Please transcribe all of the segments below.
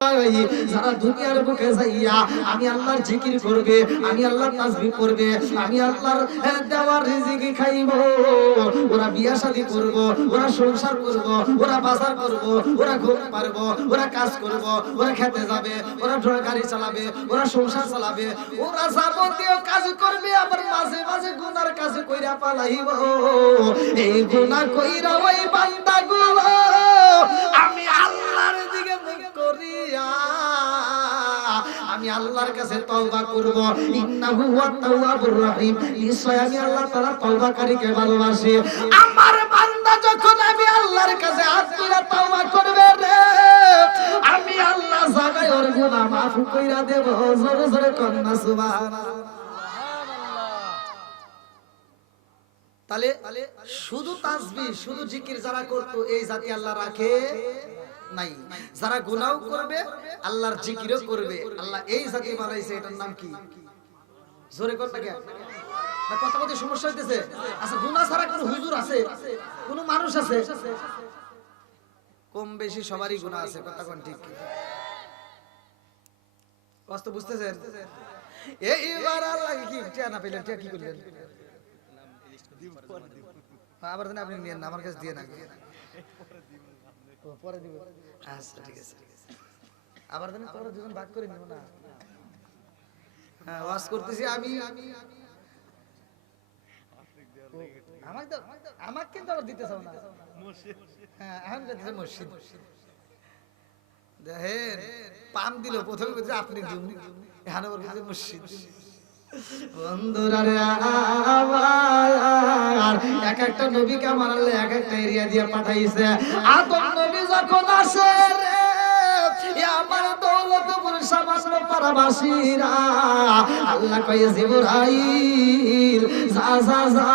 যারা দুনিয়ার বুকে যাইয়া আমি আল্লাহর জিকির করবে, আমি আল্লাহর তাসবিহ করবে, আমি আল্লাহর দেওয়ার রিজিক খাইব, ওরা বিয়া শাদী করব, ওরা সংসার করব, ওরা বাজার করব, ওরা ঘুম পারব, ওরা কাজ করব, ওরা খেতে যাবে, ওরা গাড়ি চালাবে, ওরা সংসার চালাবে, ওরা যাবতীয় কাজ করবে, আবার মাঝে মাঝে গুনার কাজ কইরা পালাইব। এই গুনাহ কইরা ওই বান্দাগুলো আমি আল্লাহর দিকে মুখ করিয়া আমি আল্লাহর কাছে তওবা করব। ইন্নাহু হুয়াত তাওয়াবুর রহিম, নিশ্চয় আমি আল্লাহ তাআলা তওবাকারীকে ভালোবাসি। আমার বান্দা যখন আমি আল্লাহর কাছে হাত তুলে তওবা করবে রে, আমি আল্লাহ জাগায় ওর গুনাহ মাফ কইরা দেব। জোরে জোরে কন্না সুবহানাল্লাহ। তাহলে শুধু তাসবিহ শুধু জিকির যারা করত এই জাতি আল্লাহ রাখে নাই। যারা গুনাহ করবে আল্লাহর জিকিরও করবে, আল্লাহ এই জাতি বানাইছে। এটার নাম কি? জোরে কথা কে না কথা বলতে সমস্যা হইতেছে? আচ্ছা, গুনাহ ছাড়া কোন হুজুর আছে, কোন মানুষ আছে? কম বেশি সবারই গুনাহ আছে, কথা কোন ঠিক কি? কষ্ট বুঝতেছেন? এইবার আল্লাহ কি টিয়া না পেলেন, টিয়া কি করলেন? আবার আপনি নিয়েন না, আমার কাছে দিয়ে না, পরে দিব। আচ্ছা ঠিক আছে, আবার দেন, তোরা দুজন ভাগ করে নিব না। হ্যাঁ, ওয়াজ করতেছি আমি, আমাকে কিন্তু আবার দিতে চাও না। হ্যাঁ, এখন দিতেছে মসজিদ। দেখেন পাম দিল, প্রথমে বলছে আপনি দিন, এখানে বলছে মসজিদ। বন্ধুরা রে আমার, এক একটা নবীকে আমার আল্লাহ এক একটা এরিয়া দিয়ে পাঠাইছে। আদম নবী যখন আসে রে, আমার দৌলতপুর সামান্য পাড়াবাসীরা আল্লাহ কয় জিবরাইল যা যা যা,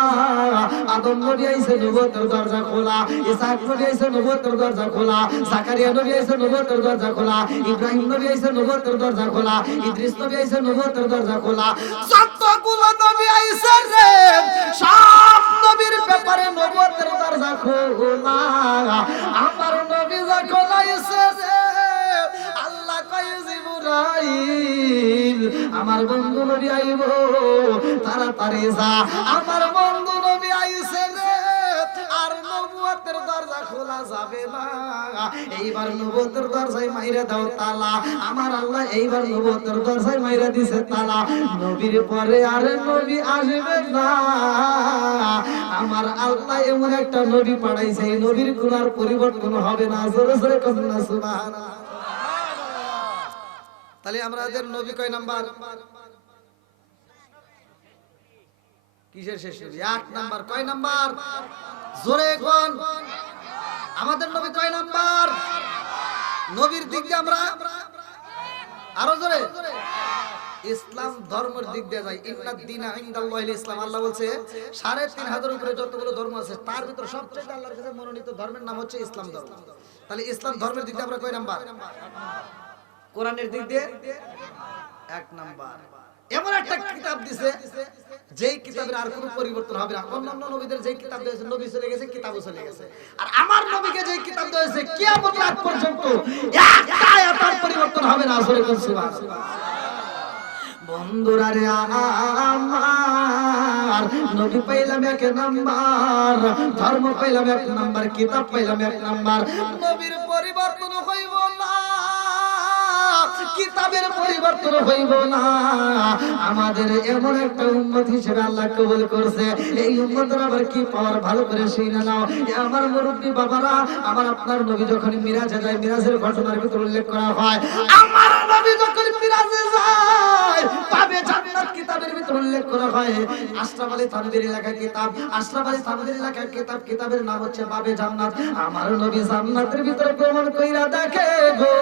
আদম নবী আইছে নবুয়তের দরজা খোলা, ইসহাক নবী আইছে নবুয়তের দরজা খোলা, জাকারিয়া নবী আইছে নবুয়তের দরজা খোলা, ইব্রাহিম নবী আইছে নবুয়তের দরজা খোলা, ইদ্রিস নবী আইছে নবুয়তের দরজা খোলা। যতগুলো নবী আইছে রে, সব নবীর ব্যাপারে নবুয়তের দরজা খোলা। আমার নবী যখন আইছে রে, আল্লাহ কয় জিবরাইল আমার বন্ধু নবী আইব, তাড়াতাড়ি যা, আমার বন্ধু নবী আইছে রে, আর নবুয়তের দরজা খোলা যাবে না। এইবার নবুয়তের দরজায় মাইরা দাও তালা। আমার আল্লাহ এইবার নবুয়তের দরজায় মাইরা দিছে তালা। নবীর পরে আর নবী আসবে না। আমার আল্লাহ এমন একটা নবী পাঠাইছে, এই নবীর কোনো আর পরিবর্তন হবে না। জোরে জোরে কন্না সুবহানাল্লাহ। তাহলে আমাদের নবী কয় নাম্বার? কিসের শেষ নবী? 8 নাম্বার। কয় নাম্বার? জোরে কোন? আমাদের নবী কয় নাম্বার? নবীর দিক দিয়ে আমরা আরো জোরে ইসলাম ধর্মের দিক দিয়ে যাই। ইন্নাদ দীনা ইনদাল্লাহিল ইসলাম। আল্লাহ বলছে 3500 উপরে যতগুলো ধর্ম আছে তার ভিতর সবচেয়ে আল্লাহর কাছে মনোনীত ধর্মের নাম হচ্ছে ইসলাম ধর্ম। তাহলে ইসলাম ধর্মের দিক দিয়ে আমরা কয় নাম্বার? কোরআনের দিক দিয়ে 1 নাম্বার। এমন একটা কিতাব দিছে যেই কিতাবের আর কোনো পরিবর্তন হবে না। অন্যান্য নবীদের যেই কিতাব দিয়েছে, নবী চলে গেছে, কিতাবও চলে গেছে। আর আমার নবীকে যেই কিতাব দিয়েছে কিয়ামত রাত পর্যন্ত একটা আয়াতের পরিবর্তন হবে না। আসলে কোন সুবহানাল্লাহ। বন্ধুরা রে আমার, নবী পাইলাম 1 নাম্বার, ধর্ম পাইলাম 1 নাম্বার, কিতাব পাইলাম 1 নাম্বার। নবীর পরিবর্তন হইব না, কিতাবের পরিবর্তন হইব না। আমাদের এমন একটা উম্মত হিসেবে আল্লাহ কবুল করছে। এই উম্মতের আবার কি পাওয়ার ভালো করে শুনে নাও। আমার মুরব্বী বাবারা, আমার আপনার নবী যখন মিরাজে যায়, মিরাজের ঘটনার ভিতর উল্লেখ করা হয়, আমার নবী যখন মিরাজে যায় পাবে জান্নাত। কিতাবের ভিতর উল্লেখ করা হয় আশরাফ আলী থানভীর লেখা কিতাব, আশরাফ আলী থানভীর লেখা কিতাব, কিতাবের নাম হচ্ছে বাবে জান্নাত। আমার নবী জান্নাতের ভিতরে ভ্রমণ কইরা দেখে গো,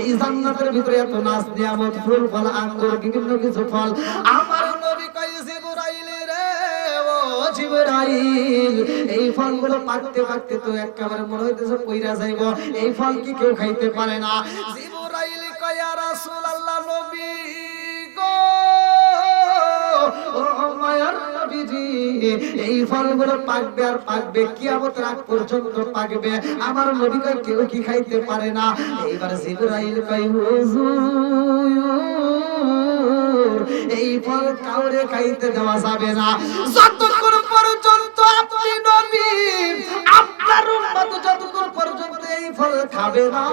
এই জান্নাতের ভিতরে এত নাজ নিয়ামত, ফুল ফল, আঙ্গুর, বিভিন্ন কিছু ফল। আমার নবী কয় জিবরাইল রে, ও জিবরাইল, এই ফলগুলো পাকতে পাকতে তো একেবারে মনে হইতেছে পইরা যাইব। এই ফল কি কেউ খাইতে পারে না? জিবরাইল কয় ইয়া রাসূলুল্লাহ, নবী গো, ও মায়ার নবীজি, এই ফলগুলো পাকবে আর পাকবে, কিয়ামতের আগ পর্যন্ত পাকবে। আমার নবী কয় কেউ কি খাইতে পারে না? এইবার জিবরাইল কয় হুজুর এই ফল কাউরে খাইতে দেওয়া যাবে না যতক্ষণ পর্যন্ত আপনি নবী, আপনার উম্মত যতক্ষণ পর্যন্ত এই ফল খাবে না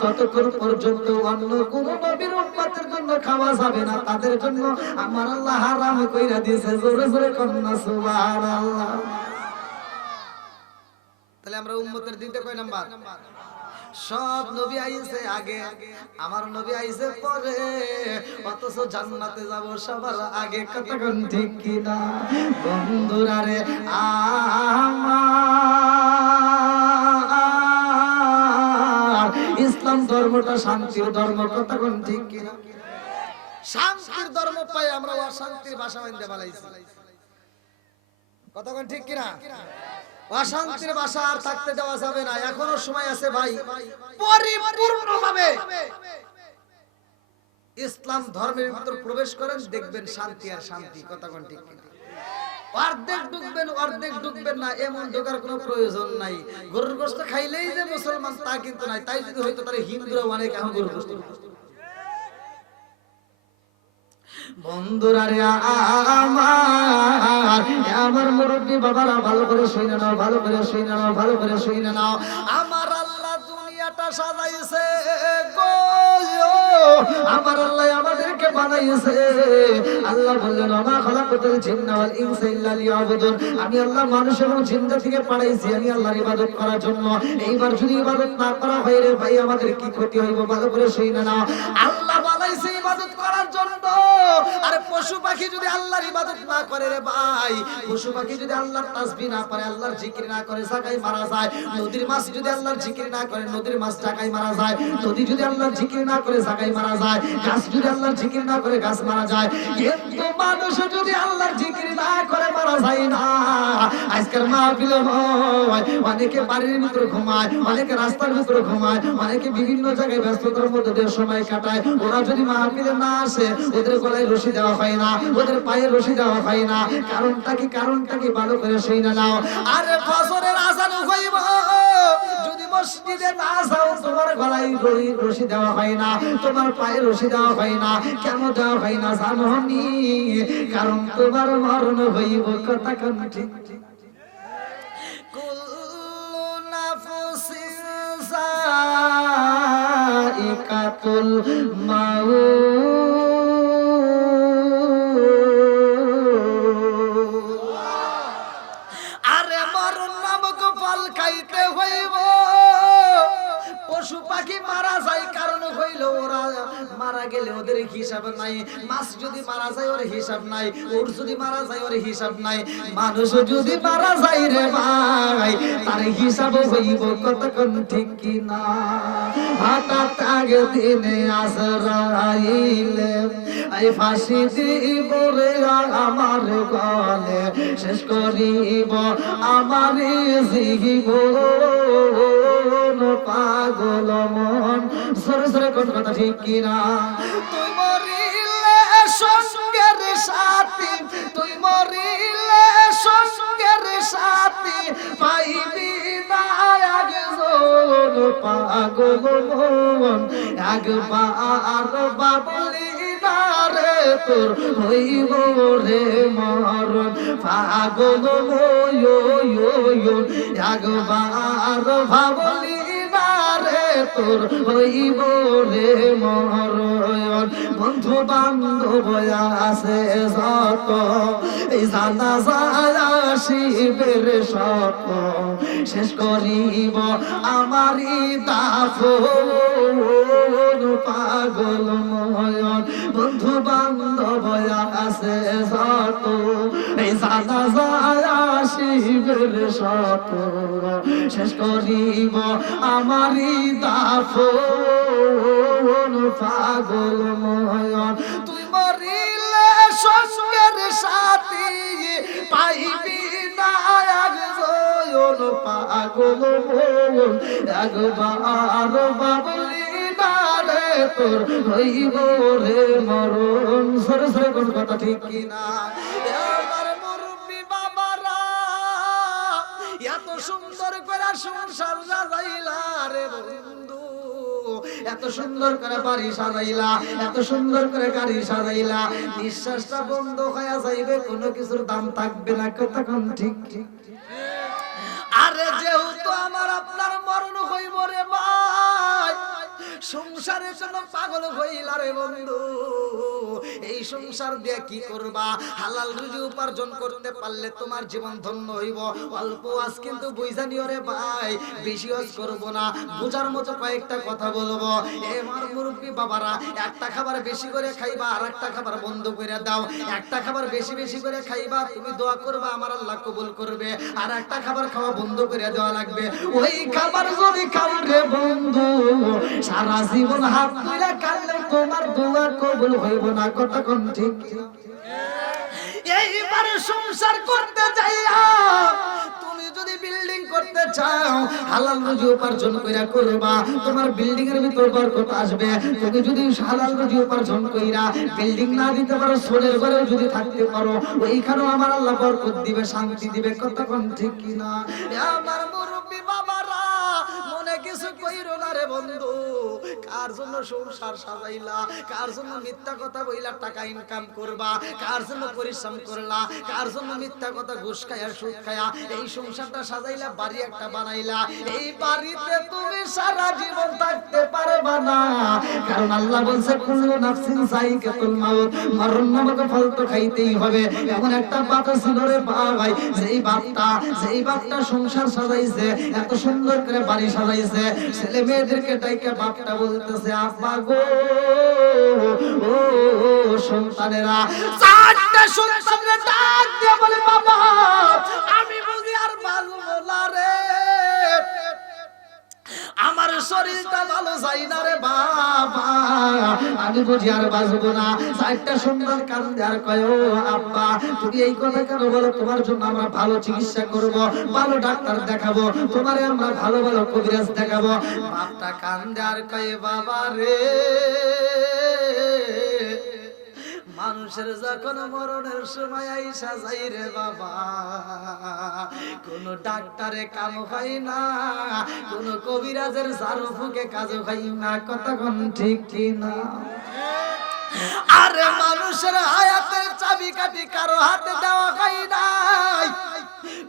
ততক্ষণ পর্যন্ত অন্য কোন নবীর উম্মতের জন্য খাওয়া যাবে না। তাদের জন্য আমার আল্লাহ হারাম কইরা দিয়েছে। জোরে জোরে কন্না সুবহানাল্লাহ। তাহলে আমরা উম্মতের দিনটা কয় নাম্বার? সব নবী আইছে আগে, আমার নবী আইছে পরে, অথচ জান্নাতে যাব সবার আগে। কতক্ষণ ঠিক কিনা বন্ধুরা রে? আমার ইসলাম ধর্মটা শান্তির ধর্ম। কতক্ষণ ঠিক কিনা? শান্তির ধর্ম পাই আমরা অশান্তির বাসা বাঁধতে পালাইছি। কতক্ষণ ঠিক কিনা? অশান্তির বাসা আর থাকতে দেওয়া যাবে না। এখনো সময় আছে ভাই, পরিপূর্ণভাবে ইসলাম ধর্মের ভিতর প্রবেশ করেন, দেখবেন শান্তি আর শান্তি। কতক্ষণ ঠিক কিনা? অর্ধেক ঢুকবেন অর্ধেক ঢুকবেন না, এমন ঢোকার কোনো প্রয়োজন নাই। গরুর গোশত খাইলেই যে মুসলমান তা কিন্তু নাই। তাই যদি হয়তো তাহলে হিন্দুরা অনেক এখন গরুর গোশত। বন্ধুরা রে আমার মুরব্বী বাবারা ভালো করে শুনে নাও, ভালো করে শুনে নাও, ভালো করে শুনে নাও। আমার আল্লাহ দুনিয়াটা সাজাইছে গো, আমার আল্লাহ আমাদেরকে বানাইছে। আল্লাহ বললেন ওমা খালাকাতুল জিন্না ওয়াল ইনসা ইল্লা লিয়াবুদুন। আমি আল্লাহ মানুষ এবং জিন জাতিকে পাঠাইছি আমি আল্লাহর ইবাদত করার জন্য। এইবার যদি ইবাদত না করা হয় রে ভাই আমাদের কি ক্ষতি হইব? ভালো করে শুনে নাও। আল্লাহ বানাইছে ইবাদত করার জন্য। আরে পশু পাখি যদি আল্লাহর ইবাদত না করে রে ভাই, পশু পাখি যদি আল্লাহর তাসবিহ না করে, আল্লাহর জিকির না করে, জাকায় মারা যায়। নদীর মাছ যদি আল্লাহর জিকির না করে, নদীর মাছ জাকায় মারা যায়। নদী যদি আল্লাহর জিকির না করে, জাকায় মারা যায়। গাছ যদি আল্লাহর জিকির না করে, গাছ মারা যায়। কিন্তু মানুষ যদি আল্লাহর জিকির না করে, মারা যায় না। আজকের মাহফিল হয়, অনেকে বাড়ির ভিতরে ঘুমায়, অনেকে রাস্তার ভিতরে ঘুমায়, অনেকে বিভিন্ন জায়গায় ব্যস্ততার মধ্যে দিয়ে সময় কাটায়। ওরা যদি মাহফিলে না আসে, ওদের গলায় রশি দেওয়া হয় না, ওদের পায়ে রশি দেওয়া হয় না। কারণটা কি? কারণটা কি? ভালো করে শুনে নাও। আরে ফজরের আযান হইব, যদি মসজিদে না যাও তোমার গলায় রশি দেওয়া হয় না, তোমার পায়ে রশি দেওয়া হয় না। কেন দেওয়া হয় না জানো নি? কারণ তোমার মরণ হইব। কথা কোন ঠিক? কুল্লু নাফসিন যায়িকাতুল মাউত। আরে মরণ নামক ফল খাইতে হইব। পশু পাখি মারা যায় কারণ হইল ওরা মারা গেলে ওদের হিসাব নাই। মাছ যদি মারা যায় ওর হিসাব নাই, ওর যদি মারা যায় ওর হিসাব নাই। মানুষ যদি মারা যায় রে ভাই তার হিসাব হইব। কতক্ষণ ঠিক কিনা? হঠাৎ আগে দিনে আজরাইলে এই ফাঁসি দিব রে আমার গলে, শেষ করিব আমার জীবন। পাগল মন সরে সরে কোন কথা ঠিক কিনা? তুই মরিলে সঙ্গের সাথী, তুই মরিলে সঙ্গের সাথী পাইবি না একজন। পাগল মন একবার বাবলি না রে তোর হইব রে মরণ। পাগল মন একবার ভাবলি তোর হইব রে মরণ। বন্ধু বান্ধব আছে যত, এই জানাজা শিবের শত, শেষ করিব আমারই দাফন। পাগল ময়ন বন্ধু বান্ধব আছে যত, এই জানাজা শিবের শত, শেষ করিব আমারই দাফন। পাগল ময়ন তুই মরিলে সঙ্গের সাথী পাইবি না একজন। পাগল ময়ন একবার বাবলি না রে তোর হইব রে মরণ। সরে সরে কোন কথা ঠিক কিনা? আমার মুরব্বি সংসার সাজাইলা রে বন্ধু, এত সুন্দর করে বাড়ি সাজাইলা, এত সুন্দর করে গাড়ি সাজাইলা, নিঃশ্বাসটা বন্ধ হয়ে যাইবে, কোনো কিছুর দাম থাকবে না। কথা কোন ঠিক ঠিক? আরে যেহেতু আমার আপনার মরণ হইব রে ভাই, সংসারের জন্য পাগল হইলা রে বন্ধু, এই সংসার দিয়ে কি করবা? হালাল রুজি উপার্জন করতে পারলে তোমার জীবন ধন্য হইব। অল্প আজ কিন্তু বুঝা নিও রে ভাই, বেশি আজ করব না, বুঝার মতো কয়েকটা কথা বলবো। আমার মুরব্বী বাবারা, একটা খাবার বেশি করে খাইবা, আর একটা খাবার বন্ধ করে দাও। একটা খাবার বেশি বেশি করে খাইবা, তুমি দোয়া করবা আমার আল্লাহ কবুল করবে, আর একটা খাবার খাওয়া বন্ধ করে দেওয়া লাগবে। ওই খাবার যদি খাও রে বন্ধু, সারা জীবন হাত ধরে কাঁদলে তোমার দোয়া কবুল হইব না। কথা কোন ঠিক? এইবার সংসার করতে যাইয়া তুমি যদি বিল্ডিং করতে চাও, হালাল রুজি উপার্জন কইরা করবা, তোমার বিল্ডিং এর ভিতর বরকত আসবে। তুমি যদি হালাল রুজি উপার্জন কইরা বিল্ডিং না দিতে পারো, সোলের ঘরে যদি থাকতে পারো, ওইখানেও আমার আল্লাহ বরকত দিবে, শান্তি দিবে। কথা কোন ঠিক কিনা? আমার মুরব্বী বাবারা, মনে কিছু কইরো না রে বন্ধু। কার জন্য সংসার সাজাইলা? কার জন্য মিথ্যা কথা বইলা টাকা ইনকাম করবা? কার জন্য পরিশ্রম করলা? কার জন্য মিথ্যা কথা, ঘুষ খায়া, সুদ খায়া এই সংসারটা সাজাইলা, বাড়ি একটা বানাইলা? এই বাড়িতে তুমি সারা জীবন থাকতে পারবা না, কারণ আল্লাহ বলছে কুল্লু নাফসিন যায়িকাতুল মাউত, মরণ নামক ফল তো খাইতেই হবে। এমন একটা বাপ ছিল রে ভাই, যেই বাপটা সংসার সাজাইছে, এত সুন্দর করে বাড়ি সাজাইছে, ছেলে মেয়েদেরকে ডাইকা বাপটা বলতেছে, আব্বা গো, ও সন্তানেরা, চারটা সন্তানের ডাক দিয়ে বলে, বাবা আমি বুঝি আর বাঁচবো না রে, আমার শরীরটা ভালো যাই না রে বাবা, আমি বুঝি আর বাঁচবো না। চারটা সুন্দর কান্দে আর কয়, ও আব্বা তুমি এই কথা কেন বলো? তোমার জন্য আমরা ভালো চিকিৎসা করব, ভালো ডাক্তার দেখাবো, তোমারে আমরা ভালো ভালো কবিরাজ দেখাবো। বাপটা কান্দে আর কয়, বাবা রে, মানুষের যখন মরণের সময় আইসা যাই রে বাবা, কোন ডাক্তারে কাম হয় না, কোন কবিরাজের ঝাড়ু ফুকে কাজও হয় না। কথা কোন ঠিক কিনা? আরে মানুষের হায়াতের চাবিকাঠি কারো হাতে দেওয়া হয় নাই,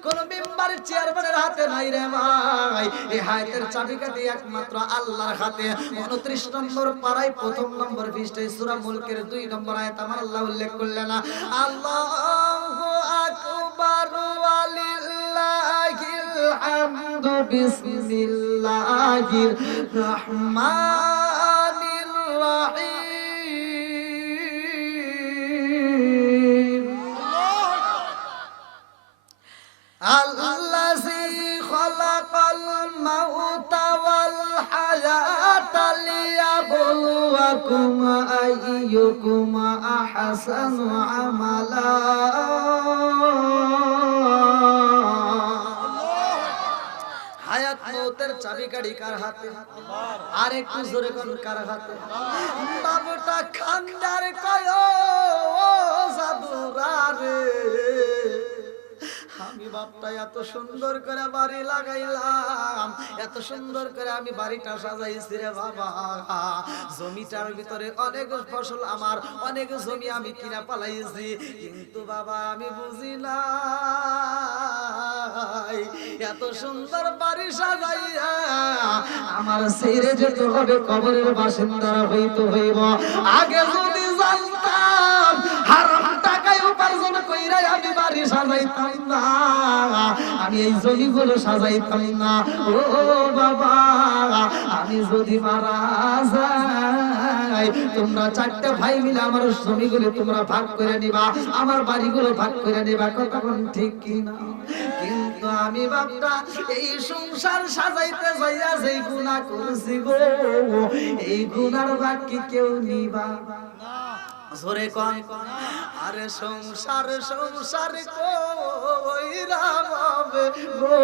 কোন মেম্বারের চেয়ারম্যানের হাতে নাই রে ভাই। এই হায়াতের চাবিকাঠি একমাত্র আল্লাহর হাতে। 29 নম্বর পারায় 1 নম্বর পৃষ্ঠায় সূরা মুলকের 2 নম্বর আয়াত আমার আল্লাহ উল্লেখ করলেন, আল্লাহু আকবার ওয়ালিল্লাহিল হামদু বিসমিল্লাহির রহমানির রহিম। الذي خلق الموت والحياة ليبلوكم أيكم أحسن عملا। হায়াত মওতের চাবিকাঠি কার হাতে? আর একটু জোরে কোন কার হাতে? বাবুটা খান্দার কয়, ও জাদুরা রে, আমি বাপটা এত সুন্দর করে বাড়ি লাগাইলাম, এত সুন্দর করে আমি বাড়িটা সাজাইছি রে বাবা, জমিটার ভিতরে অনেক ফসল, আমার অনেক জমি আমি কিনা পালাইছি, কিন্তু বাবা আমি বুঝি না এত সুন্দর বাড়ি সাজাইয়া আমার ছেড়ে যেতে হবে, কবরের বাসিন্দা হইতে হইব। আগে যদি জানতাম হারাম টাকায় উপার্জন কইরা আমি বাড়ি সাজাইতাম না, আমি এই জমিগুলো সাজাইতাম না। ও বাবা, আমি যদি মারা যাই, তোমরা 4টা ভাই মিলে আমার জমিগুলো তোমরা ভাগ করে নিবা, আমার বাড়িগুলো ভাগ করে নিবা। কথা কোন ঠিক কিনা? কিন্তু আমি বাপটা এই সংসার সাজাইতে যাইয়া যেই গুনাহ করছি গো, এই গুনার ভাগ কি কেউ নিবা? জোরে কোন? আরে সংসার সংসার কইরা বাবে গো,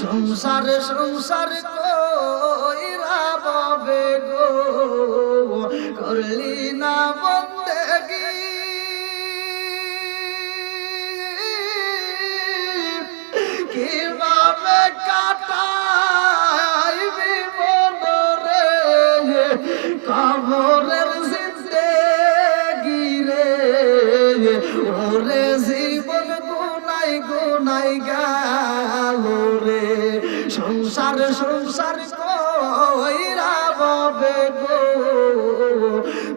সংসার সংসার কইরা বাবে গো, করলি না বন্দেগি, কিভাবে কবরের জিন্দেগি রে ওরে জীবন গুনাই গুনাই গেল রে সংসার সংসার কইরা ববে গো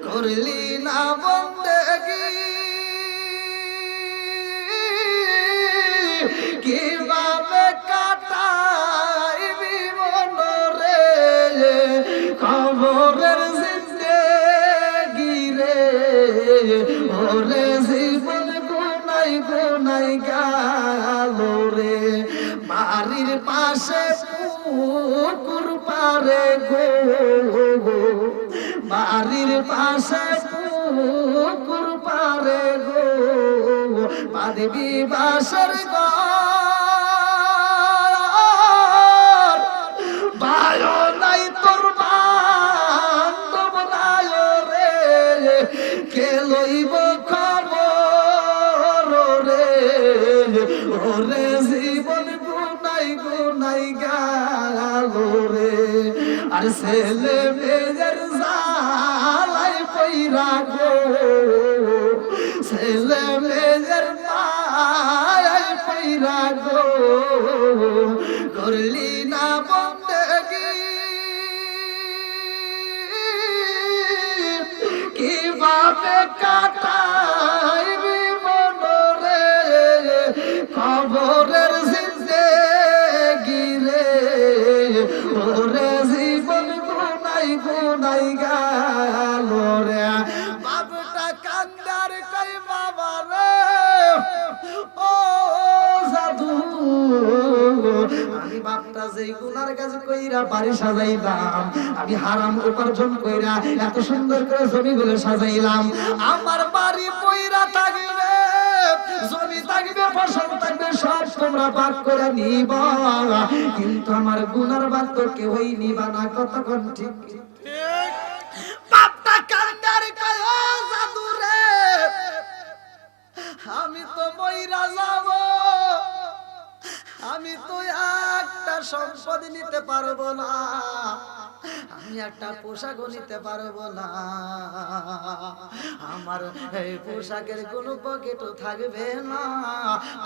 করলি না বন্দেগি কিভাবে কাটাইবি মনরে কবরের জিন্দেগি রে ওরে জীবন গুনাই গুনাই গেল রে বাড়ির পাশে পুকুর পারে গো বাড়ির পাশে পুকুর পারে গো পারবি বাসর ঘর বায়ো নাই তোর বান্ধব নাই রে কে লইব খবর রে ওরে জীবন গুনাই গুনাই গেল রে আর ছেলে মেয়ের জালাই পইরা গো ছেলে মেয়ের মায়াই পইরা গো করলি না বন্দেগি কিভাবে কাটাইবি মনরে কবরের জিন্দেগি রে ওরে জীবন গুনাই গুনাই গেল রে বাবুটা কান্দার কই বাবা রে ও জাদু আমি বাপটা যেই গুনার কাজ কইরা বাড়ি সাজাইলাম আমি হারাম উপার্জন কইরা এত সুন্দর করে জমিগুলো সাজাইলাম আমার বাড়ি পয়রা থাকবে জমি থাকবে ফসল থাকবে সব তোমরা ভাগ করে নিবা কিন্তু আমার গুনার ভাগ তো কেউই নিবা না কতক্ষণ ঠিক ঠিক বাপটা কান্দার কয় ও জাদু রে আমি তো মইরা যাব আমি তো একটা সম্পদ নিতে পারবো না আমি একটা পোশাক নিতে পারবো না আমার এই পোশাকের কোনো পকেটও থাকবে না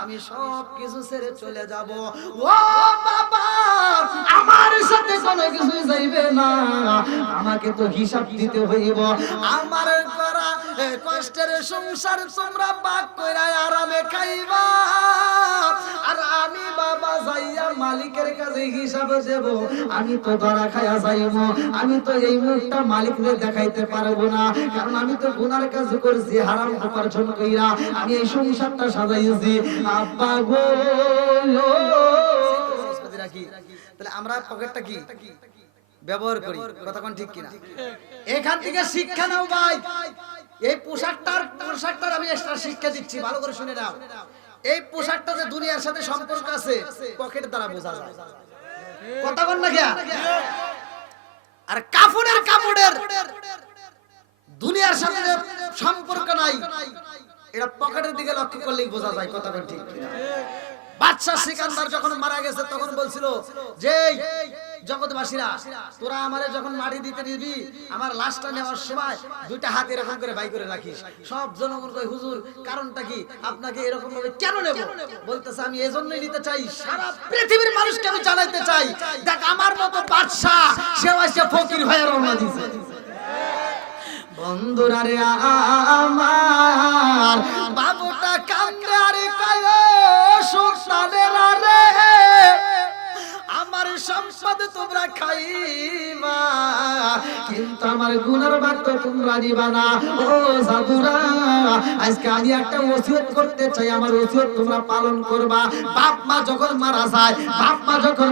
আমি সব কিছু ছেড়ে চলে যাব ও বাবা আমার সাথে কোনো কিছু যাইবে না আমাকে তো হিসাব দিতে হইব আমার করা কষ্টের সংসার তোমরা ভাগ কইরা আরামে খাইবা আর আমি বাবা যাইয়া মালিকের কাছে হিসাব দেব আমি তো ধরা খায়া যাইব আমি তো এই মুখটা মালিককে দেখাইতে পারবো না কারণ আমি তো গুনার কাজ করছি হারাম উপার্জন কইরা আমি এই সংসারটা সাজাইছি আব্বা গো তাহলে আমরা পকেটটা কি ব্যবহার করি কথা কোন ঠিক কিনা এখান থেকে শিক্ষা নাও ভাই এই পোশাকটার আমি এক্সট্রা শিক্ষা দিচ্ছি ভালো করে শুনে নাও এই পোশাকটা যে দুনিয়ার সাথে সম্পর্ক আছে পকেট দ্বারা বোঝা যায় কথা কোন না কি আর কাপড়ের দুনিয়ার সাথে সম্পর্ক নাই এটা পকেটের দিকে লক্ষ্য করলেই বোঝা যায় কথা কোন ঠিক কিনা বাদশা সিকান্দার যখন মারা গেছে তখন বলছিল যে জগৎবাসীরা তোরা আমারে যখন মাটি দিতে দিবি আমার লাশটা নেওয়ার সময় দুইটা হাত এরকম করে বাই করে রাখিস সব জনগণ কয় হুজুর কারণটা কি আপনাকে এরকম ভাবে কেন নেব বলতেছে আমি এজন্যই নিতে চাই সারা পৃথিবীর মানুষকে আমি জানাইতে চাই দেখ আমার মতো বাদশা সেও এসে ফকির হয়ে রওনা দিয়েছে বন্ধুরা রে আমার বাবুটা কান্দে আরে কয় সুলতানেরা রে আমার সম্পদ তোমরা খাইবা কিন্তু আমার গুনার ভাগ তো তোমরা নিবা না ও জাদুরা আজকে আমি একটা ওসিয়ত করতে চাই আমার ওসিয়ত তোমরা পালন করবা বাপ মা যখন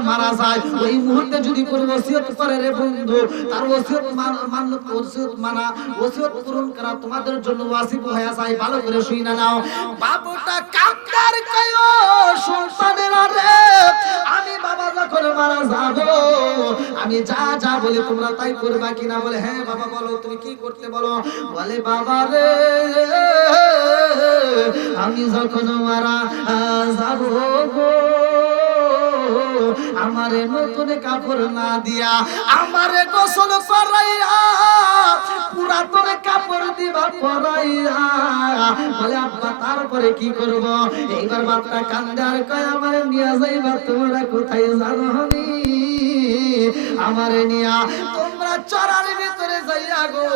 মারা যায় ওই মুহূর্তে যদি কোনো ওসিয়ত করে রে বন্ধু তার ওসিয়ত মানা ওসিয়ত পূরণ করা তোমাদের জন্য ওয়াজিব হয়ে যায় ভালো করে শুইনা নাও বাবুটা কান্দার কয় সুলতানেরা রে আমি বাবা যখন মারা যাব আমি যা বলে তোমরা তাই করবা কিনা বলে হ্যাঁ বাবা বলো তুমি কি করতে বলো বলে বাবা রে আমি যখন মারা যাব গো আমারে নতুন কাপড় না দিয়া আমারে গোসল করাইয়া পরাইয়া বলে আব্বা তারপরে কি করব? এইবার বাপটা কান্দে আর কয় আমারে নিয়ে যাইবা তোমরা কোথায় জানো নি? আমারে নিয়া তোমরা চরার ভিতরে যাইয়া গো,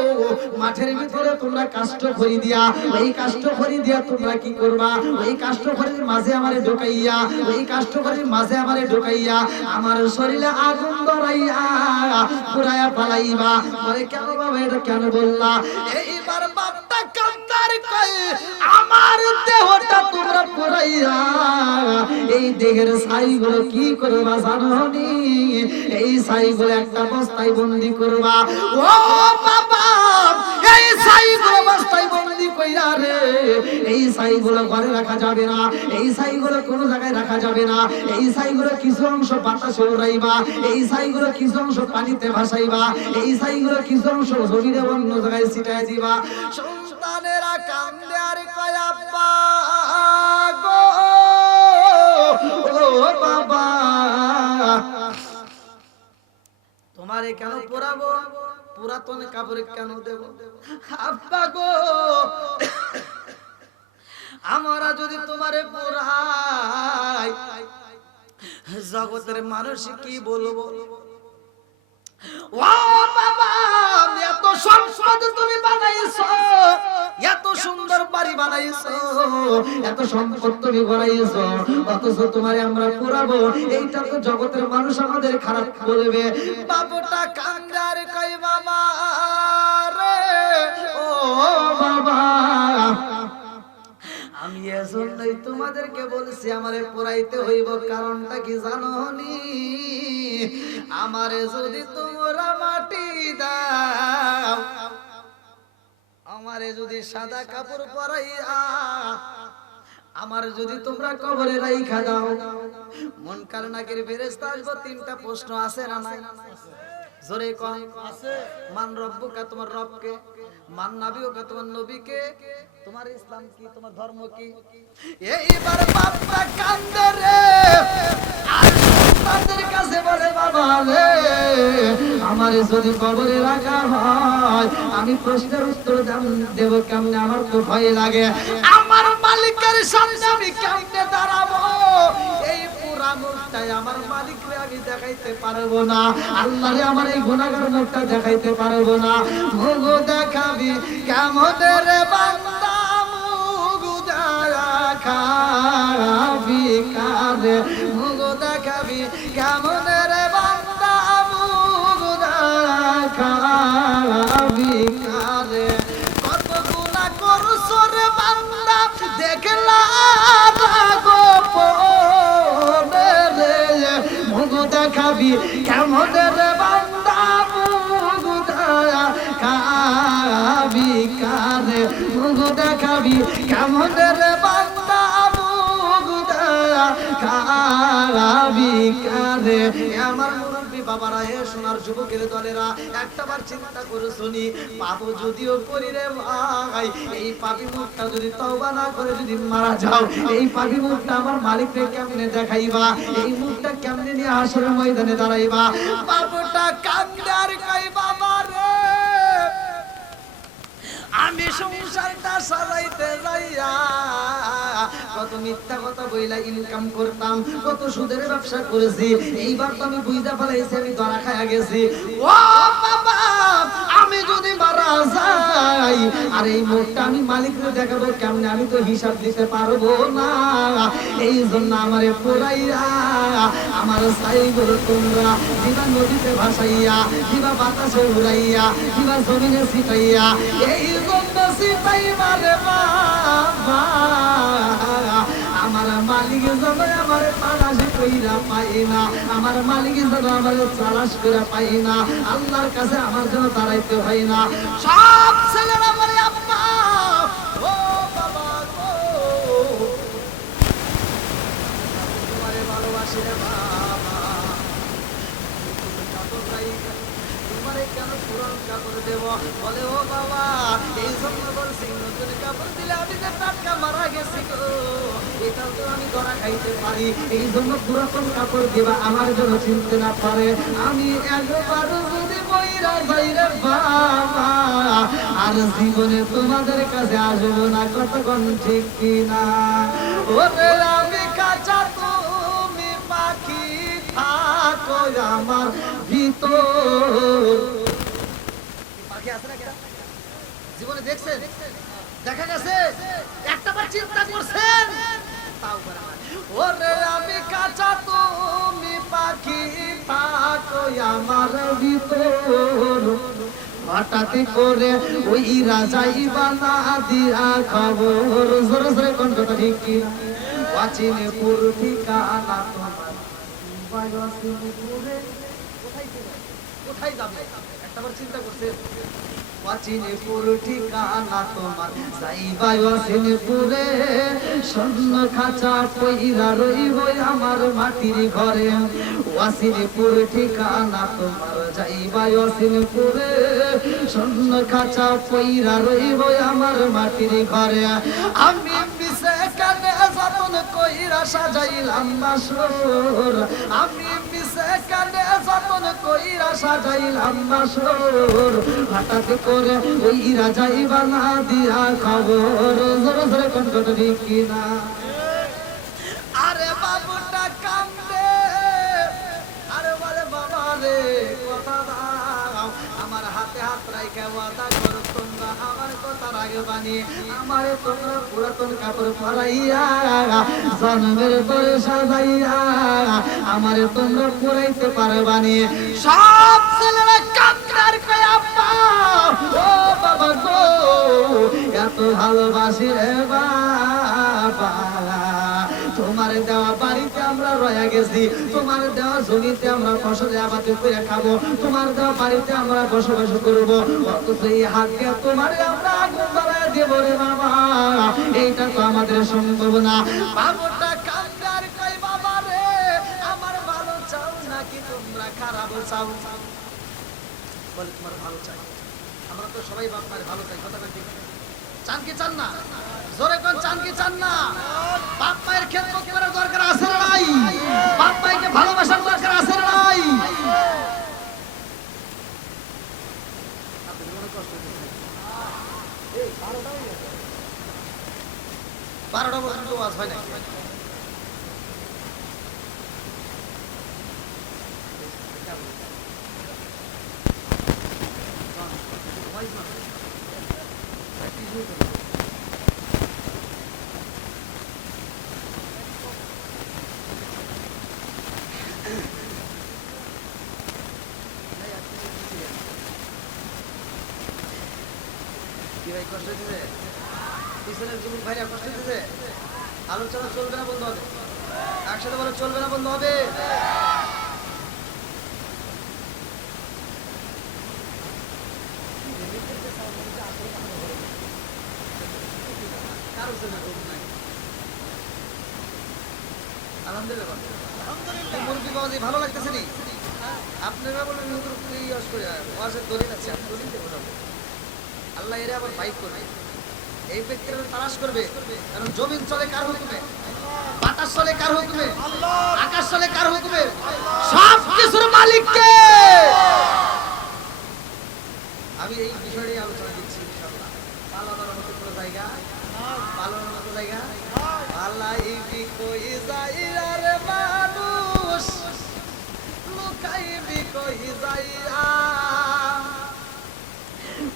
মাঠের ভিতরে তোমরা কাষ্ট ভরি দিয়া, ওই কাষ্ট ভরি দিয়া তোমরা কি করবা? ওই কাষ্ট ভরির মাঝে আমারে ঢোকাইয়া, ওই কাষ্ট ভরির মাঝে আমারে ঢোকাইয়া আমার শরীরে আগুন ধরাইয়া পুরায়া পালাইবা। বলে কেন বাবা এটা কেন বললা? এইবার বাপটা কান্দার কয় আমার দেহটা তোমরা পুরাইয়া এই দেহের ছাইগুলো কি করবা জানো নি? এই ছাইগুলো একটা বস্তায় বন্দি করবা। ও বাবা এই ছাইগুলো বস্তায় বন্দি কইরা রে, এই ছাইগুলো ঘরে রাখা যাবে না, এই ছাইগুলো কোনো জায়গায় রাখা যাবে না। এই ছাইগুলো কিছু অংশ বাতাসে উড়াইবা, এই ছাইগুলো কিছু অংশ পানিতে ভাসাইবা, এই ছাইগুলো কিছু অংশ জমিনে অন্য জায়গায় ছিটায় দিবা। সন্তানেরা কান্দে আর কয় আব্বা গো, ও বাবা তোমারে কেন পোড়াবো? পুরাতন কাপড়ে কেন দেব? আব্বা গো আমরা যদি তোমারে পোড়াই জগতের মানুষ কি বলবো? ও বাবা এত সম্পদ তুমি বানাইছো, এত সুন্দর বাড়ি বানাইছো, এত সম্পদ তুমি গড়াইছো, অথচ তোমারে আমরা পুরাবো, এইটা তো জগতের মানুষ আমাদের খারাপ বলবে। বাবুটা কান্দার কই বাবা রে, ও বাবা আমি এজন্যই তোমাদেরকে বলছি আমারে পুরাইতে হইব। কারণটা কি জানো নি? আমারে যদি তোমরা মাটি দাও, আমারে যদি সাদা কাপড় পরাইয়া আমার যদি তোমরা কবরে রাইখা দাও, মুনকার নাকির ফেরেশতা আসবে। তিনটা প্রশ্ন আছে না নাই? জোরে কম আছে। মান রব্বুকা তোমার রবকে, মান নাবিয়ুকা তোমার নবীকে, তোমার ইসলাম কি, তোমার ধর্ম কি? এইবার বাপটা কান্দে রে আর সন্তানদের কাছে বলে বাবা রে আমারে যদি কবরে রাখা হয় আমি প্রশ্নের উত্তর দেব কেমনে? আমার তো ভয় লাগে। আমার মালিকের সামনে আমি কেমনে দাঁড়াবো? এই পুরা মুখটাই আমার মালিকরে আমি দেখাইতে পারবো না। আল্লাহরে আমার এই গুনাহগার মুখটা দেখাইতে পারবো না। মুখ দেখাবি কেমন রে বান্দা, মুখ দেখাবি কারে? মুখ দেখাবি কেমন রে বান্দা, মুখ দেখাবি কারে? কত গুনাহ করছো রে বান্দা দেখলা গোপনে রে, মুখ দেখাবি কেমন রে বান্দা, মুখ দেখাবি কারে? মুখ দেখাবি কেমন রে বান্দা, মুখ দেখাবি কারে? আমার মুরব্বি বাবারা, হে সোনার যুবকের দলেরা, একটাবার চিন্তা করে শুনি, পাপ যদিও করি রে ভাই, এই পাপী মুখটা যদি তওবা না করে যদি মারা যাও, এই পাপী মুখটা আমার মালিককে কেমনে দেখাইবা? এই মুখটা কেমনে নিয়ে হাসরের ময়দানে দাঁড়াইবা? বাবুটা কান্দার কই বাবা রে আমি সংসারটা সাজাইতে যাইয়া কত মিথ্যা কথা বইলা ইনকাম করতাম, কত সুদের ব্যবসা করেছি। এইবার তো আমি বুঝতে পারছি আমি ধরা খায়া গেছি। ও বাবা আমি যদি মারা যাই আর এই মুখটা আমি মালিককে দেখাবো কেমনে? আমি তো হিসাব দিতে পারবো না। এই জন্য আমারে পোড়াইয়া আমার ছাইগুলো তোমরা দিবা নদীতে ভাসাইয়া, দিবা বাতাসে উড়াইয়া, দিবা জমিনে ছিটাইয়া, এই জন্য ছিটাইবা রে বাবা আমার মালিক যেন আমার তালাশ কইরা পাই না, আমার মালিক যেন আমার তালাশ কইরা পাই না, আল্লাহর কাছে আমার জন্য দাঁড়াইতে হয় না। সব ছেলেরা বলে আব্বা ও বাবা গো তোমারে ভালোবাসি রে বাবা, তোমারে কেন পুরান কাপড় দেব? বলে ও বাবা এই জন্য বলছি নতুন কাপড় দিলে আমি যে টাটকা মারা গেছি গো, এটাও তো আমি ধরা খাইতে পারি, এই জন্য পুরাতন কাপড় দিবা আমার জন্য চিনতে না পারে। আমি একবার যদি মইরা যাই রে বাবা আর আর জীবনে তোমাদের কাছে আসবো না, কতক্ষণ ঠিক কিনা? ওরে আমি কাঁচা তুমি পাখি, থাকো আমার ভিতর। পাখি আছে না কেন জীবনে দেখছেন? দেখা গেছে একটা বার চিন্তা করছেন? তাও পারে না। ওরে আমি কাঁচা তুমি পাখি, থাকো আমার ভিতর। হঠাৎ করে ওই রাজাই বানা দিয়া খবর, জোরে জোরে কোন কথা ঠিক কিনা? ওয়াচিনে পুর ঠিকানা তোমার, ওয়াচিনে পুরে কোথায় যাবে? কোথায় যাবে একটাবার চিন্তা করছে? ওয়াচিনে পুর ঠিকানা তোমার, যাইবা ওয়াচিনে পুরে। স্বর্ণ খাঁচা কইরা রইব আমার মাটির ঘরে। ওয়াচিনে পুর ঠিকানা তোমার, যাইবা ওয়াচিনে পুরে। স্বর্ণ খাঁচা কইরা রইব আমার মাটির ঘরে। আমি মিশে কানে যতন কইরা সাজাইলাম বাসর। আমি মিশে কানে যতন কইরা সাজাইলাম বাসর। হঠাৎ করে ওই রাজাই বানা দিয়া খবর, জোরে জোরে কোন কথা ঠিক কিনা? আরে বাবুটা কান্দে, আরে বলে বাবা রে কথা দাও, আমার হাতে হাত রাইখা ওয়াদা করো তোমরা আমার কথা রাখবানি। আমারে তোমরা পুরাতন কাপড় পরাইয়া জন্মের পরে সাজাইয়া আমারে তোমরা পরাইতে পারবানি। সব ছেলেরা কান্দার কয় আব্বা ও বাবা গো, এত ভালোবাসি রে বাবা। তোমার দেওয়া বাড়িতে আমরা রয়ে গেছি, তোমার দেওয়া জমিতে আমরা ফসলে আবাদ করে খাবো, তোমার দেওয়া বাড়িতে আমরা বসবাস করবো, অথচ এই হাতকে তোমার আমরা আগুন জ্বালায় দেব রে বাবা, এইটা তো আমাদের সম্ভব না। বাবুটা কান্দার কই বাবা রে, আমার ভালো চাও নাকি তোমরা খারাপ চাও? বলে তোমার ভালো চাই। আমরা তো সবাই বাপ মায়ের ভালো চাই, কথা ঠিক চান কি চান না? জোরে কোন চান কি চান না? বাপ মায়ের খেদমত করার দরকার আছে না নাই? বাপ মায়েরকে ভালোবাসার দরকার আছে না নাই? আপনাদের মনে কষ্ট হচ্ছে? এই 12টা হয়ে গেছে, 12টা পর্যন্ত ওয়াজ হয় না। কষ্ট দিতে পিছনের যুবক ভাইরা কষ্ট দিতে, আলোচনা চলবে না বন্ধ হবে? একসাথে বলে চলবে না বন্ধ হবে? আলহামদুলিল্লাহ ভালো লাগতেছে নি? আপনারা বলেন দলিল আছে, আপনি দলিল দেবো আল্লাহ এরা আবার বাইক করবে, এই ব্যক্তির তালাশ করবে। কারণ জমিন চলে কার হুকুমে? বাতাস চলে কার হুকুমে? আকাশ চলে কার হুকুমে? সব কিছুর মালিক কে? আমি এই বিষয়ে আলোচনা দিচ্ছি ইনশাআল্লাহ। পালানোর মতো কোনো জায়গা, পালানোর মতো জায়গা পালাইবি কই যাইয়া রে মানুষ, লুকাইবি কই যাইয়া,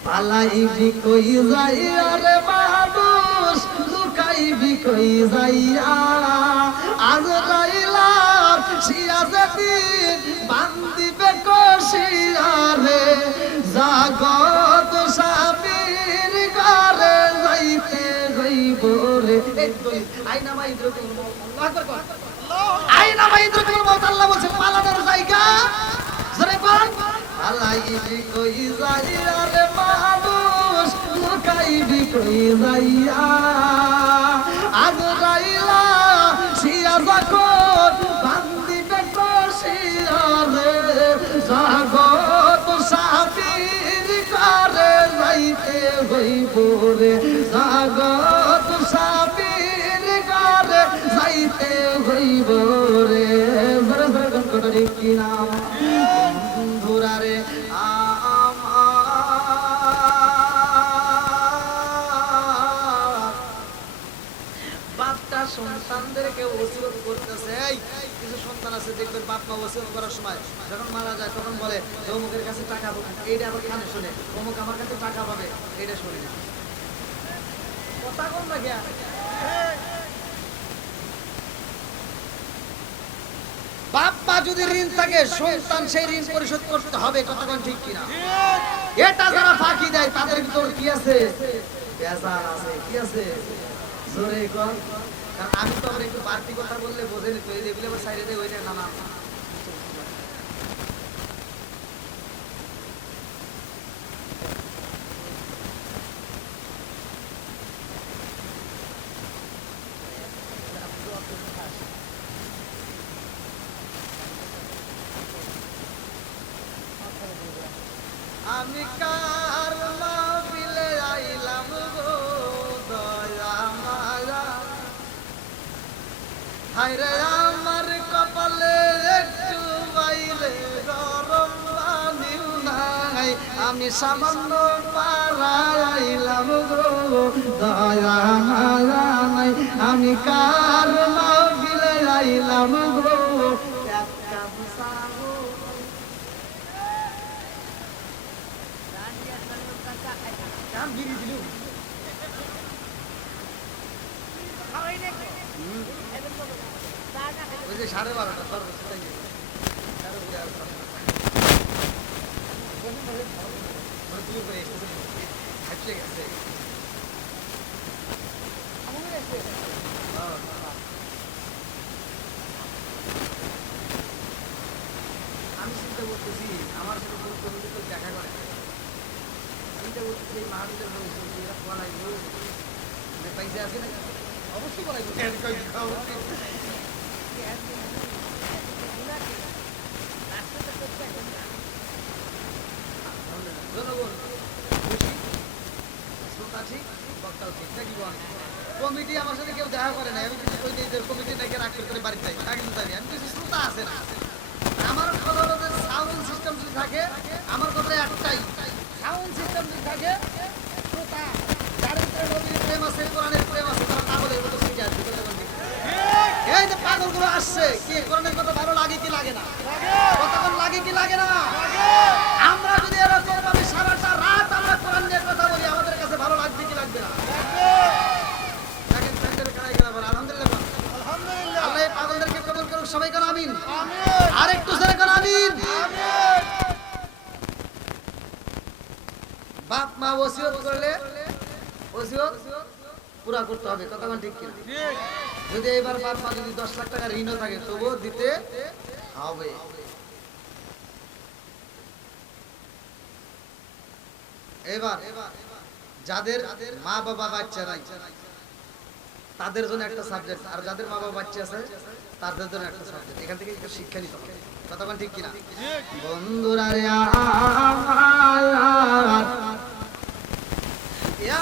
পালাইবি কই যাইয়া রে মানুষ, লুকাইবি কই যাইয়া। আজরাইলা শিয়া যেদিন বান্দিবে কষিয়া রে, জাগত স্বামীর ঘরে যাইতে হইব রে। আইনা মাইদ্রকুল মওত, আল্লাহু আকবার, আইনা মাইদ্রকুল মওত। আল্লাহ বলেন পালানোর জায়গা জোরে কোন? পালাইবি কই যাইয়া রে মানুষ, লুকাইবি কই যাইয়া। আজরাইলা শিয়া যখন বান্দিবে কষিয়া রে, জাগত স্বামীর ঘরে যাইতে হইব রে, জাগত স্বামীর ঘরে যাইতে হইব রে। জোরে জোরে কোন কথা ঠিক কিনা? বন্ধুরা রে আমার আছে দেখবেন বাপ মা ওসিয়ত করার সময় যখন মারা যায় তখন বলে অমুকের কাছে টাকা এইটা আবার কানে শুনে অমুক আমার কাছে টাকা পাবে এটা শুনি না কথা কম না কে বাপ মা যদি ঋণ থাকে সন্তান সেই ঋণ পরিশোধ করতে হবে কথা কোন ঠিক কিনা এটা যারা ফাঁকি দেয় তাদের ভিতর কি আছে বেজার আছে কি আছে জোরে কর কারণ আমি তো আবার একটু বাড়তি কথা বললে বোঝেনি তো এগুলো আবার সাইডে দেয় ওইটা না না আমি কার মাহফিলে আইলাম গো দয়া মায়া হায়রে আমার কপালে একটু বাইলে গরম পানিও নাই আমি সামান্য পারাইলাম গো দয়া মায়া নাই আমি কার মাহফিলে আইলাম গো সাড়ে 12টা আমি চিন্তা করতেছি আমার সাথে কোনো কমিটি তো দেখা করে চিন্তা করতেছি মাহাবীরের বলাইবো পাইসা আছে না অবশ্যই বলাইবো কমিটি আমার সাথে কেউ দেখা করে না আমি কিন্তু কই যে কমিটি নাকি রাগ করে বাড়ি যাই তা কিন্তু জানি আমি কিছু শ্রোতা আছে না আমার কথা হলো যে সাউন্ড সিস্টেম যদি থাকে আমার কথা একটাই সাউন্ড সিস্টেম যদি থাকে শ্রোতা যার ভিতরে নবীর প্রেম আছে কোরআনের প্রেম আছে তারা পাগলের মতো শিখে আসবে এই যে পাগলগুলো আসছে কি কোরআনের কথা ভালো লাগে কি লাগে না কতক্ষণ লাগে কি লাগে না আমরা যদি এরকম ভাবে সারাটা রাত আমরা কোরআন নিয়ে কথা বলি আমাদের কাছে ভালো লাগবে কি লাগবে না সবাই কোন আমিন আর একটু জোরে কোন আমিন বাপ মা ওসিয়ত করলে ওসিয়ত পুরা করতে হবে কথা ঠিক কিনা যদি এবার বাপ মা যদি 10 লাখ টাকা ঋণও থাকে তবুও দিতে হবে এবার যাদের মা বাবা বাচ্চা নাই তাদের জন্য একটা সাবজেক্ট আর যাদের মা বাবা বাচ্চা আছে তাদের জন্য একটা সাবজেক্ট এখান থেকে একটু শিক্ষা নিতে হবে কথা বল ঠিক কিনা বন্ধুরা রে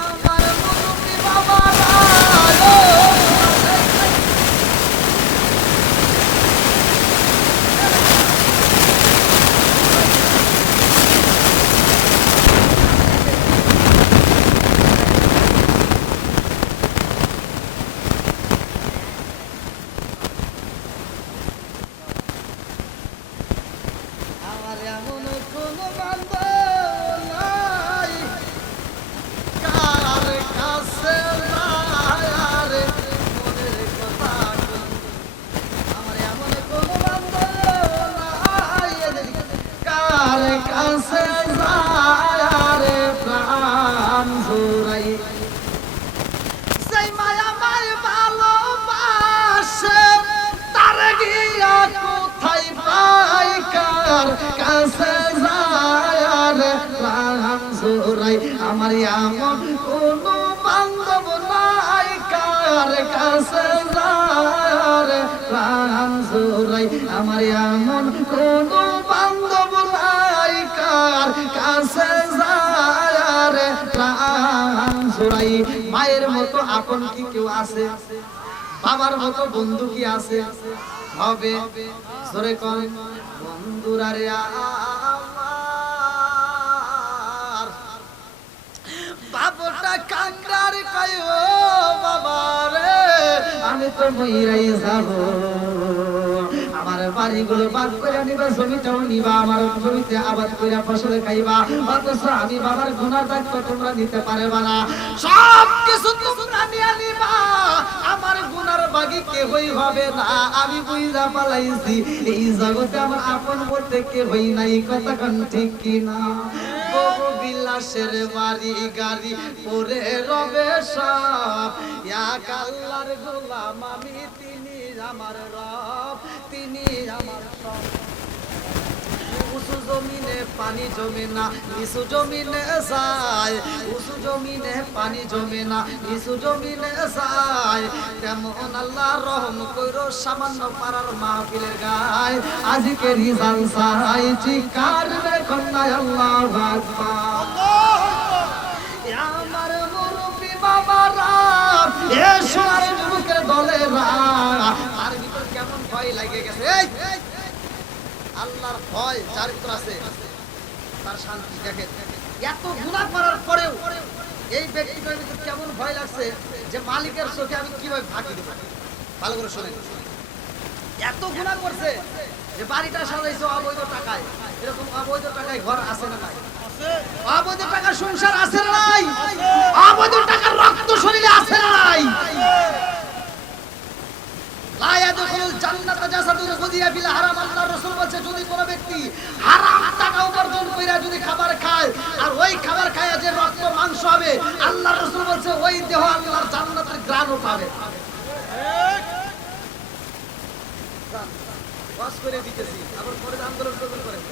আমার মুরব্বি বাবারা আমার এমন কোন বান্ধব নাই কার কাছে যায় প্রাণ জোড়াই আমার এমন কোন বান্ধব নাই কার কাছে যায় প্রাণ জোড়াই মায়ের মতো আপন কি কেউ আছে বাবার মতো বন্ধু কি আছে হবে জোরে কোন বন্ধুরা রে বাবুটা কাঙ্গার কয় ও বাবা রে আমি তো মইরাই যাব আমার বাড়িগুলো বাদ করে নিবা, জমিটাও নিবা, আমার জমিতে আবাদ করে ফসল খাইবা, অথচ আমি বাবার গুনার দায়িত্ব তোমরা নিতে পারবা না। সব কিছু তোমরা নিয়ে নিবা, আমার গুনার বাগি কেউই হবে না। আমি বুঝা পালাইছি এই জগতে আমার আপন বলতে কেউই নাই, কথা কোন ঠিক কিনা? বহু বিলাসের বাড়ি গাড়ি পরে রবে সব, এক আল্লাহর গোলাম আমি, তিনি আমার রব, তিনি আমার সব। উঁচু জমিনে পানি জমে না, নিচু জমিনে যায়, উঁচু জমিনে পানি জমে না, নিচু জমিনে যায়, তেমন আল্লাহ রহম কইরো সামান্য পাড়ার মাহফিলের গায়। আজকে রিজাল চাই চিৎকার রে কন্যায় আল্লাহু আকবার। আমার মুরব্বি বাবারা, এ সোনার যুবকের দলেরা, তার ভিতর কেমন ভয় লাগে গেছে। আল্লাহর ভয় যার ভিতর আছে তার শান্তি। দেখেন এত গুনাহ করার পরেও এই ব্যক্তিটার ভিতর কেমন ভয় লাগছে যে মালিকের চোখে আমি কিভাবে ফাঁকি দেব। ভালো করে শুনেন, এত গুনাহ করছে যে বাড়িটা সাজাইছে অবৈধ টাকায়। এরকম অবৈধ টাকায় ঘর আছে না নাই? অবৈধ টাকার সংসার আছে না নাই? অবৈধ টাকার রক্ত শরীরে আছে না নাই? লা ইয়াদখুলুল জান্নাতা জাসাদুন গুদিয়া বিল হারাম। আল্লাহর রাসূল বলেছে যদি কোন ব্যক্তি হারাম টাকা উপার্জন কইরা যদি খাবার খায় আর ওই খাবার খায় যে রক্ত মাংস হবে, আল্লাহর রাসূল বলেছে ওই দেহ আল্লাহর জান্নাতের ঘ্রাণও পাবে। ঠিক ওয়াজ করে দিতেছি, আবার পরে আন্দোলন করেন,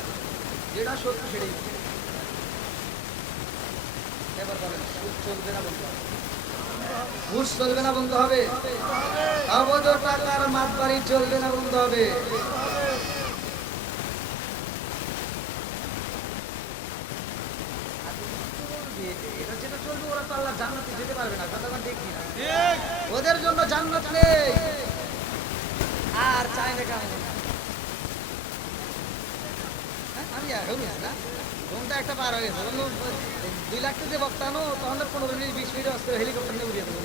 যেটা সত্য সেটাই। এবার বলেন সুদ চলবে না বন্ধ হবে? ঘুষ চলবে না বন্ধ হবে? অবৈধ টাকার মাতবাড়ি চলবে না বন্ধ হবে? এটা যেটা চলবে ওরা তো আল্লাহ জান্নাতে যেতে পারবে না, কথা দেখি না। ওদের জন্য জান্নাত নেই আর চাই না কেমন। আমি এখন না ঘুমটা একটা পার হয়ে গেছে, 2 লাখ যে বক্তানো তখন 15 মিনিট 20 মিনিট আসতে হেলিকপ্টার নিয়ে উড়িয়ে দেবো।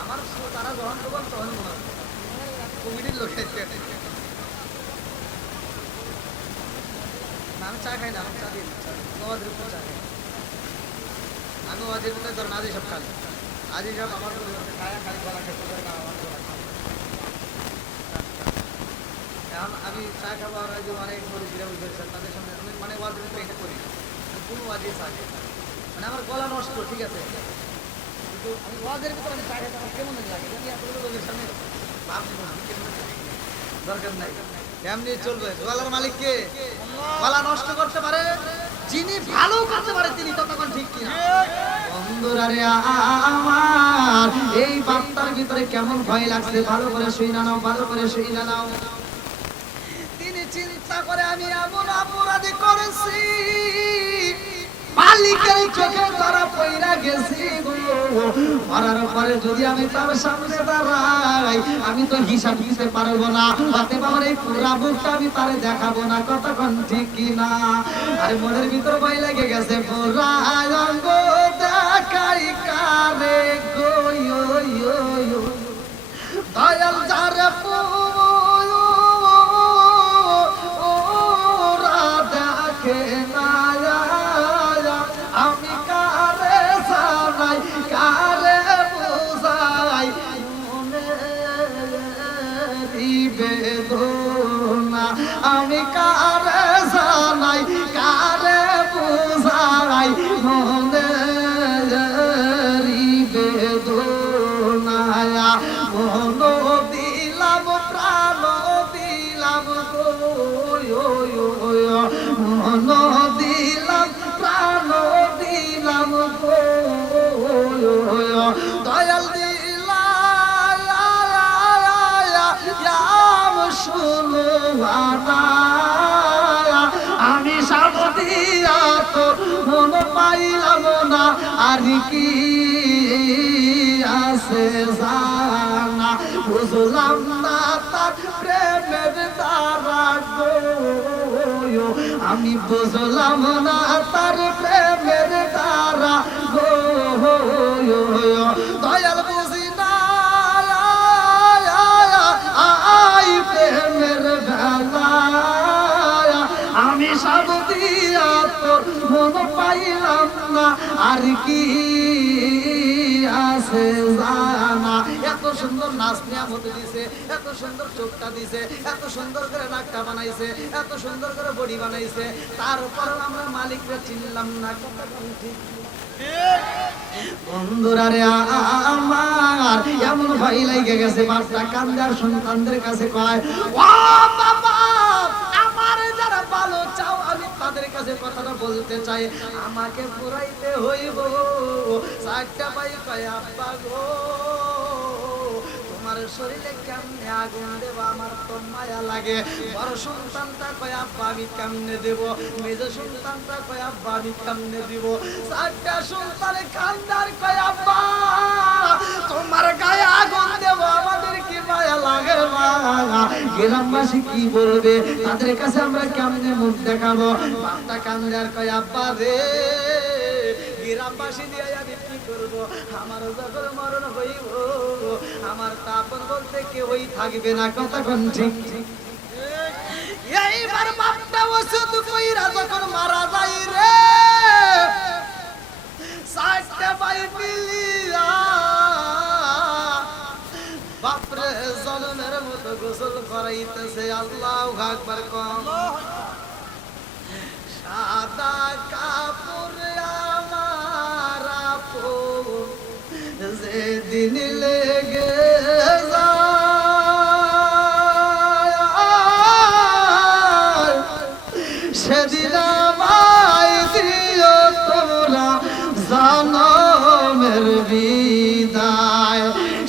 আমার তারা যখন তখন তখন মনে হয় কোভিডের লোক। আমি চা খাই না, আমি চা দিই নওয়াজের উপর চা খাই। আমি নওয়াজের ভিতরে ধরেন আজ সব খালি, আজ সব আমার খায়া খালি গলা খেতে এখন আমি চা খাবো। আর যে অনেক মরিচিরা বুঝেছেন তাদের সামনে আমি মানে ওয়াজের ভিতরে এটা করি, কোনো ওয়াজে চা খাই মানে আমার গলা নষ্ট, ঠিক আছে, কিন্তু আমি ওয়াজের ভিতরে আমি চা খাইতে আমার কেমন লাগে জানি এতগুলো লোকের সামনে ভাবছি আমি কেমন দরকার নাই। এমনি চলবে। গলার মালিক কে? গলা নষ্ট করতে পারে যিনি, ভালো করতে পারে তিনি, ততক্ষণ ঠিক কিনা? বন্ধুরা রে আমার, এই বার্তার ভিতরে কেমন ভয় লাগছে ভালো করে শুইনা নাও, ভালো করে শুইনা নাও। তিনি চিন্তা করে আমি এমন অপরাধী করেছি, মালিকের চোখে ধরা পইরা গেছি গো। মরার পরে যদি আমি তার সামনে দাঁড়াই আমি তো হিসাব দিতে পারবো না, অতএব আমার এই পুরা মুখটা আমি তারে দেখাবো না, কতক্ষণ ঠিক কিনা? আরে মনের ভিতর ভয় লেগে গেছে, পুরা অঙ্গ দেখাই কারে গো, দয়াল যারে ওরা দেখে না, আমি কারে জানাই কারে বুঝাই মনের বেদনা, আমি কারে জানাই কারে বুঝাই মনের বেদনা। মন দিলাম প্রাণ দিলাম গো, মন দিলাম প্রাণ দিলাম গো, দয়াল দিলাম শুনো আমি সাবদিয়া তো মন পাইলাম না, আর কি আছে জানা বুঝলাম না তার প্রেমের দ্বারা গো, আমি বুঝলাম না তার প্রেমের দ্বারা গো, দয়াল বুঝি না আই প্রেমের বেলা, আমি সব দিয়া তোর মন পাইলাম না, আর কি আছে জানা। এত সুন্দর নাচ নিয়ামত দিছে, এত সুন্দর চোখটা দিছে, এত সুন্দর করে নাকটা বানাইছে, এত সুন্দর করে বডি বানাইছে, তারপর আমরা মালিকরা চিনলাম না। কথা ঠিক বন্ধুরা রে আমার এমন ভয় লেগে গেছে, বাচ্চা কান্দার সন্তানদের কাছে কয়, ও বাবা আমার যারা ভালো চাও আমি তাদের কাছে কথাটা বলতে চাই, আমাকে পুরাইতে হইব। চারটা ভাই কয়, আব্বা গো তোমার শরীরে কেমনে আগুন দেব, আমার তো মায়া লাগে। বড় সন্তানটা কয়, আব্বা আমি কেমনে দেব। মেজ সন্তানটা কয়, আব্বা আমি কেমনে দিব। চারটা সন্তানে কান্দার কয়, আব্বা তোমার গায়ে আগুন দেব, আমাদের কি মায়া লাগে মা। গ্রামবাসী কি বলবে, তাদের কাছে আমরা কেমনে মুখ দেখাবো। বাপটা কান্দার কয়, আব্বা রে গ্রামবাসী দিয়ে আমি কি করব, আমার যখন মরণ হইব আমার তাপন বলতে কেউই থাকবে না। কথা কোন ঠিক? এইবার বাপটা ওষুধ কইরা যখন মারা যায় রে, চারটা ভাই মিলিয়া বাপরে জলমের মতো গোসল করাইতেছে। আল্লাহু আকবার কম। সাদা কাপড় আমার আপন যেদিন লেগে যায়, সেদিন আমায় দিও তোমরা জনমের বিদায়।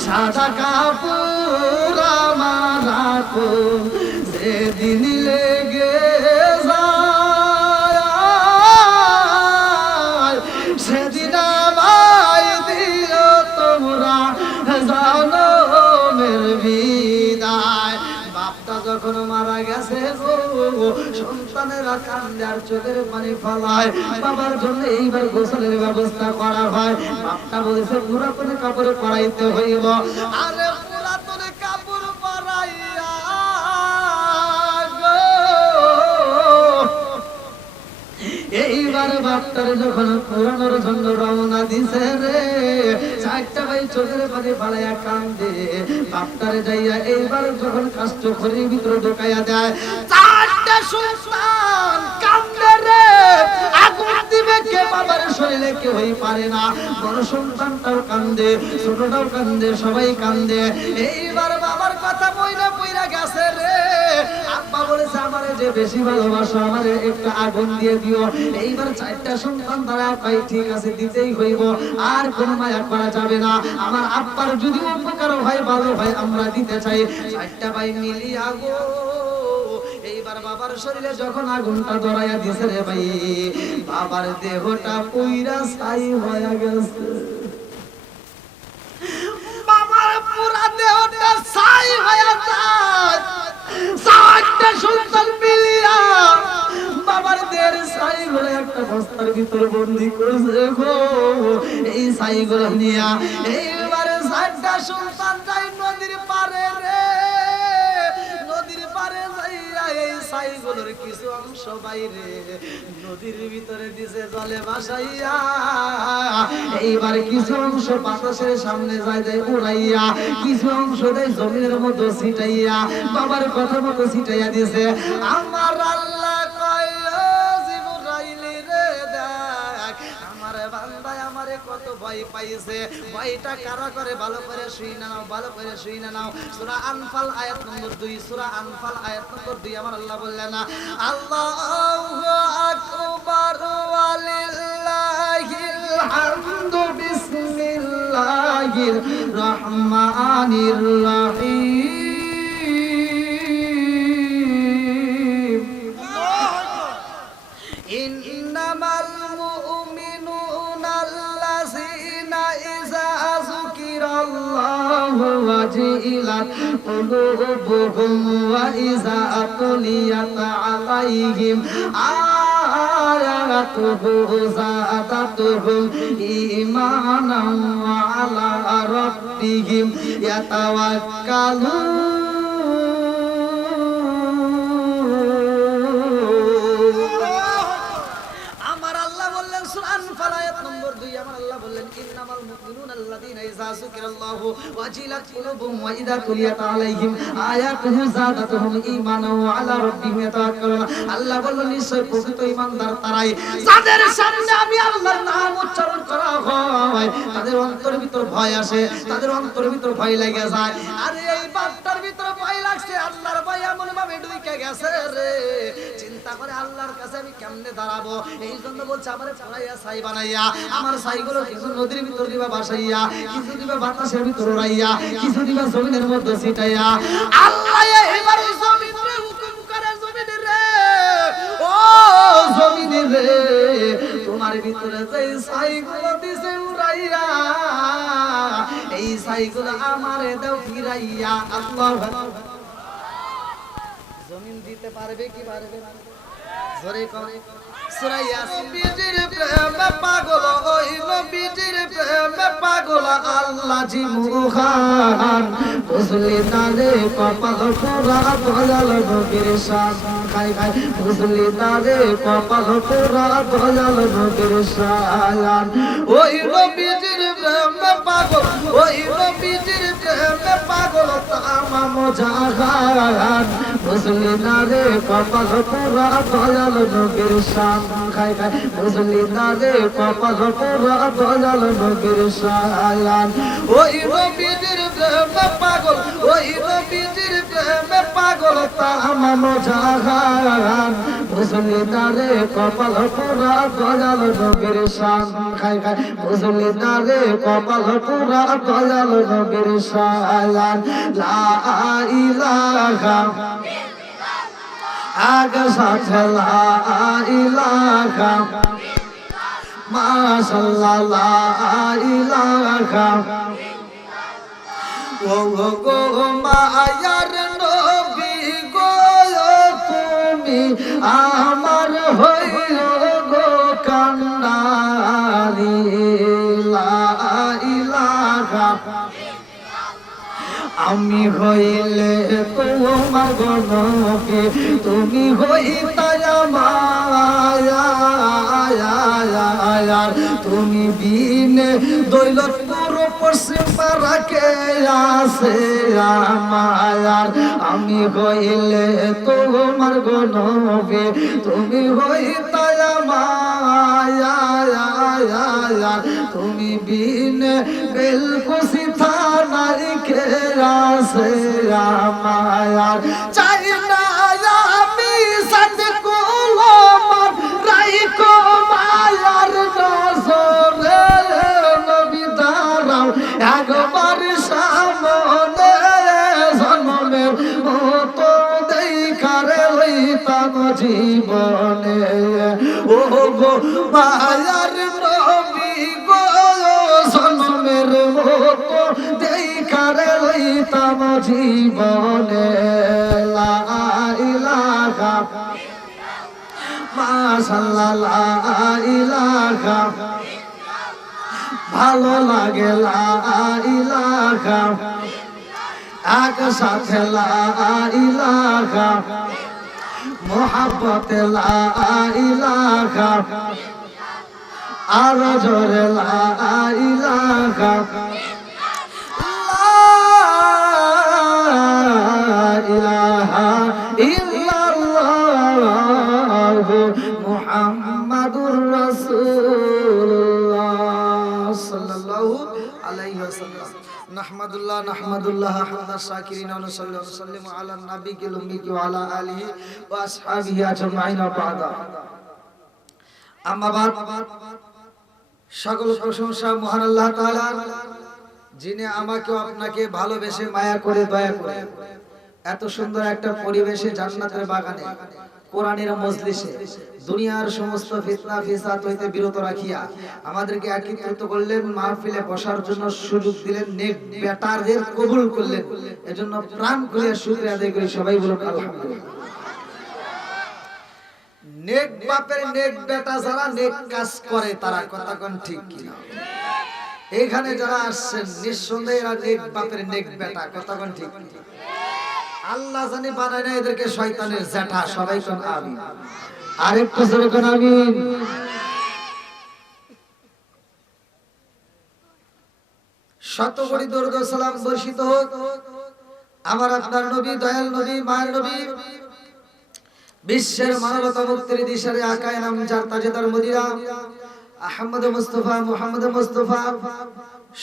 সাদা কাপড় আমার আপন যেদিন লেগে যায়, সেদিন আমায় দিও তোমরা জনমের বিদায়। বাপটা যখন মারা গেছে গো, সন্তানেরা কান্দে আর চোখের পানি ফলায়। বাবার জন্য এইবার গোসলের ব্যবস্থা করা হয়। বাপটা বলেছে পুরাতন কাপড় পরাইতে হইব। আরে পুরাতন কাপড় পরাইয়া গো, এইবার বাপটার যখন পুরানোর জন্য রওনা দিছে রে, চারটা ভাই চোখের পানি ফালাইয়া কান্দে। বাপটারে যাইয়া এইবার যখন কাষ্ট ঘরের ভিতরে ঢুকাইয়া দেয়, চারটা সন্তান কান্দে রে। আগুন দিবে কে বাবার শরীরে কেউই পারে না। বড় সন্তানটাও কান্দে, ছোটটাও কান্দে, সবাই কান্দে। এইবার বাবার কথা বইলা বইরা গেছে রে। আব্বা বলেছে আমারে যে বেশি ভালোবাসো আমারে একটা আগুন দিয়ে দিও। এইবার চারটা সন্তান তারা কয় ঠিক আছে দিতেই হইব, আর কোন মায়া করা যাবে না। আমার আব্বার যদি উপকার হয় ভালো হয় আমরা দিতে চাই। চারটা ভাই মিলিয়া গো এইবার বাবার শরীরে যখন আগুনটা ধরাইয়া দিছে রে ভাই, বাবার দেহটা পুইরা ছাই হয়ে গেছে। বাবার পুরা দেহটা ছাই হয়ে যায়। চারটা সন্তান মিলিয়া বাবার দেহের ছাইগুলো একটা বস্তার ভিতরে বন্দি করেছে গো। এই ছাইগুলো নিয়া এইবারে চারটা সন্তান যাই নদীর পারে রে। নদীর পারে যাইয়া এই ছাইগুলোর কিছু অংশ বাইরে নদীর ভিতরে দিছে জলে ভাসাইয়া। এইবার কিছু অংশ বাতাসের সামনে যায় যায় উড়াইয়া, কিছু অংশ দেয় জমিনের মতো ছিটাইয়া। বাবার কথা মতো ছিটাইয়া দিছে। আমার আল্লাহ কয় জিবরাইল রে দেখ আমার বান্দায় আমারে কত ভয় পাইছে। ভয়টা কারা করে ভালো করে শুই না নাও, ভালো করে শুই না নাও। সূরা আনফাল আয়াত নম্বর 2, সূরা আনফাল আয়াত নম্বর 2 আমার আল্লাহ বললেন না আল্লাহু আকবার ওয়ালিল্লাহিল হামদু বিসমিল্লাহির রহমানির রহিম। ইন্নামাল মুমিনুনা আল্লাযীনা ইযা যুকিরাল্লাহু وجلت قلوبهم وإذا تليت عليهم آياته زادتهم إيمانا وعلى ربهم يتوكلون وجلت قلوبهم وإذا تليت عليهم آياته زادتهم إيمانا وعلى ربهم يتوكلون আল্লাহ বললেন নিশ্চয় প্রকৃত ঈমানদার তারাই যাদের সামনে আমি আল্লাহর নাম উচ্চারণ করা হয় তাদের অন্তরের ভিতর ভয় আসে তাদের অন্তরের ভিতর ভয় লেগে যায় আরে এই বাচ্চার ভিতর ভয় লাগছে আল্লাহর ভয় এমন ভাবে ঢুকে গেছে রে চিন্তা করে আল্লাহর কাছে আমি কেমনে দাঁড়াবো এই জন্য বলছে আমারে পড়াইয়া ছাই বানাইয়া আমার ছাইগুলো কিছু নদীর ভিতর দিবা বাসাইয়া কিছু দিবা বাতাসের ভিতর উড়াইয়া কিছু দিবা জমিনের মধ্যে ছিটাইয়া আল্লাহ এবার জমিনে হুকুম করে জমিনে রে ও জমিনে রে তোমার ভিতরে যে ছাইগুলো দিছে উড়াইয়া এই ছাইগুলো আমারে দাও ফিরাইয়া আল্লাহু আকবার জমিন দিতে পারবে কি পারবে না জোরে করে সূরা ইয়াসিন নবীজির প্রেমে পাগল ওই নবীজির প্রেমে পাগল আল্লাহ জি মুখান বুঝলি না রে কপাল পুরা দয়াল নবীর শান খাই খাই বুঝলি না রে কপাল পুরা দয়াল নবীর শান ওই নবীজির প্রেমে পাগল ওই নবীজির প্রেমে পাগল তামাম জাহান বুঝলি না রে কপাল পুরা দয়াল নবীর শান খাই খাই বুঝলি না রে কপাল পুরা দয়াল নবীর শান ওই নবীজির প্রেমে পাগল ওই নবীজির প্রেমে পাগল তামাম জাহান বুঝলি না রে কপাল পুরা দয়াল নবীর শান খাই খাই বুঝলি না রে কপাল পুরা দয়াল নবীর শান লা ইলাহা আগে সাথে লা ইলাহা মাশাআল্লাহ লা ইলাহা ও গো মায়ার নবী গো তুমি আমার হইও গো কান্ডারি লা ইলাহা আমি হইলে তোমার গণকে তুমি হইতায় মায়ার তুমি বিনে দৌলতপুর পশ্চিম পাড়াকে আসে মায়ার আমি হইলে তোমার গণকে তুমি হইতায় মায়ার তুমি বিনে বেলকুসি থানায় কে আসে মায়ার চাই না আমি সাথে কোলমার রাইকো মায়ার নজরে নবী দাঁড়াও একবার সামনে জন্মের মতো দেখারে লইতাম জীবনে ও গো মায়ার নবী গো জন্মের মতো দেখারে লইতাম জীবনে লা ইলাহা মাশাআল্লাহ লা ইলাহা ভালো লাগে লা ইলাহা একসাথে লা ইলাহা মোহাব্বত লা ইলাহা আর জোরে লা ইলাহা ইলাহা ইল্লাল্লাহ মুহাম্মাদুর রাসূলুল্লাহ সাল্লাল্লাহু আলাইহি ওয়াসাল্লাম নাহমাদুল্লাহ হামদা শাকিরিন ওয়া নুসাল্লিমু আলা নাবিয়িল উম্মি ওয়া আলা আলিহি ওয়া আসহাবিহি আজমাইন ওয়া বা'দা আম্মা বাদ সকল প্রশংসা মহান আল্লাহ তাআলার যিনি আমাকে আপনাকে ভালোবেসে মায়া করে দয়া করে এত সুন্দর একটা পরিবেশে জান্নাতের বাগানে কোরআনের মজলিসে দুনিয়ার সমস্ত ফিতনা ফিসাদ হইতে বিরত রাখিয়া আমাদেরকে একত্রিত করলেন, মাহফিলে বসার জন্য সুযোগ দিলেন, নেক বেটাদের কবুল করলেন। এজন্য প্রাণ খুলে শুকরিয়া আদায় করি, সবাই বলুন আলহামদুলিল্লাহ। নেক বাপের নেক বেটা যারা নেক কাজ করে তারা, কথা কোন ঠিক কিনা? এখানে যারা আসছেন নিঃসন্দেহে এরা নেক বাপের নেক বেটা, কথা কোন ঠিক? আল্লাহ জানি বানায় না এদেরকে শয়তানের জ্যাঠা, সবাই কোন আমিন। আরেকটু জোরে কোন আমিন। শত কোটি দরুদ ও সালাম বর্ষিত হোক আমার আপনার নবী, দয়াল নবী, মায়ের নবী, বিশ্বের মানবতা মুক্তির দিশারে আকায় নাম যার তাজেদার মদিনা আহমদ মুস্তাফা, মুহাম্মদ মুস্তাফা,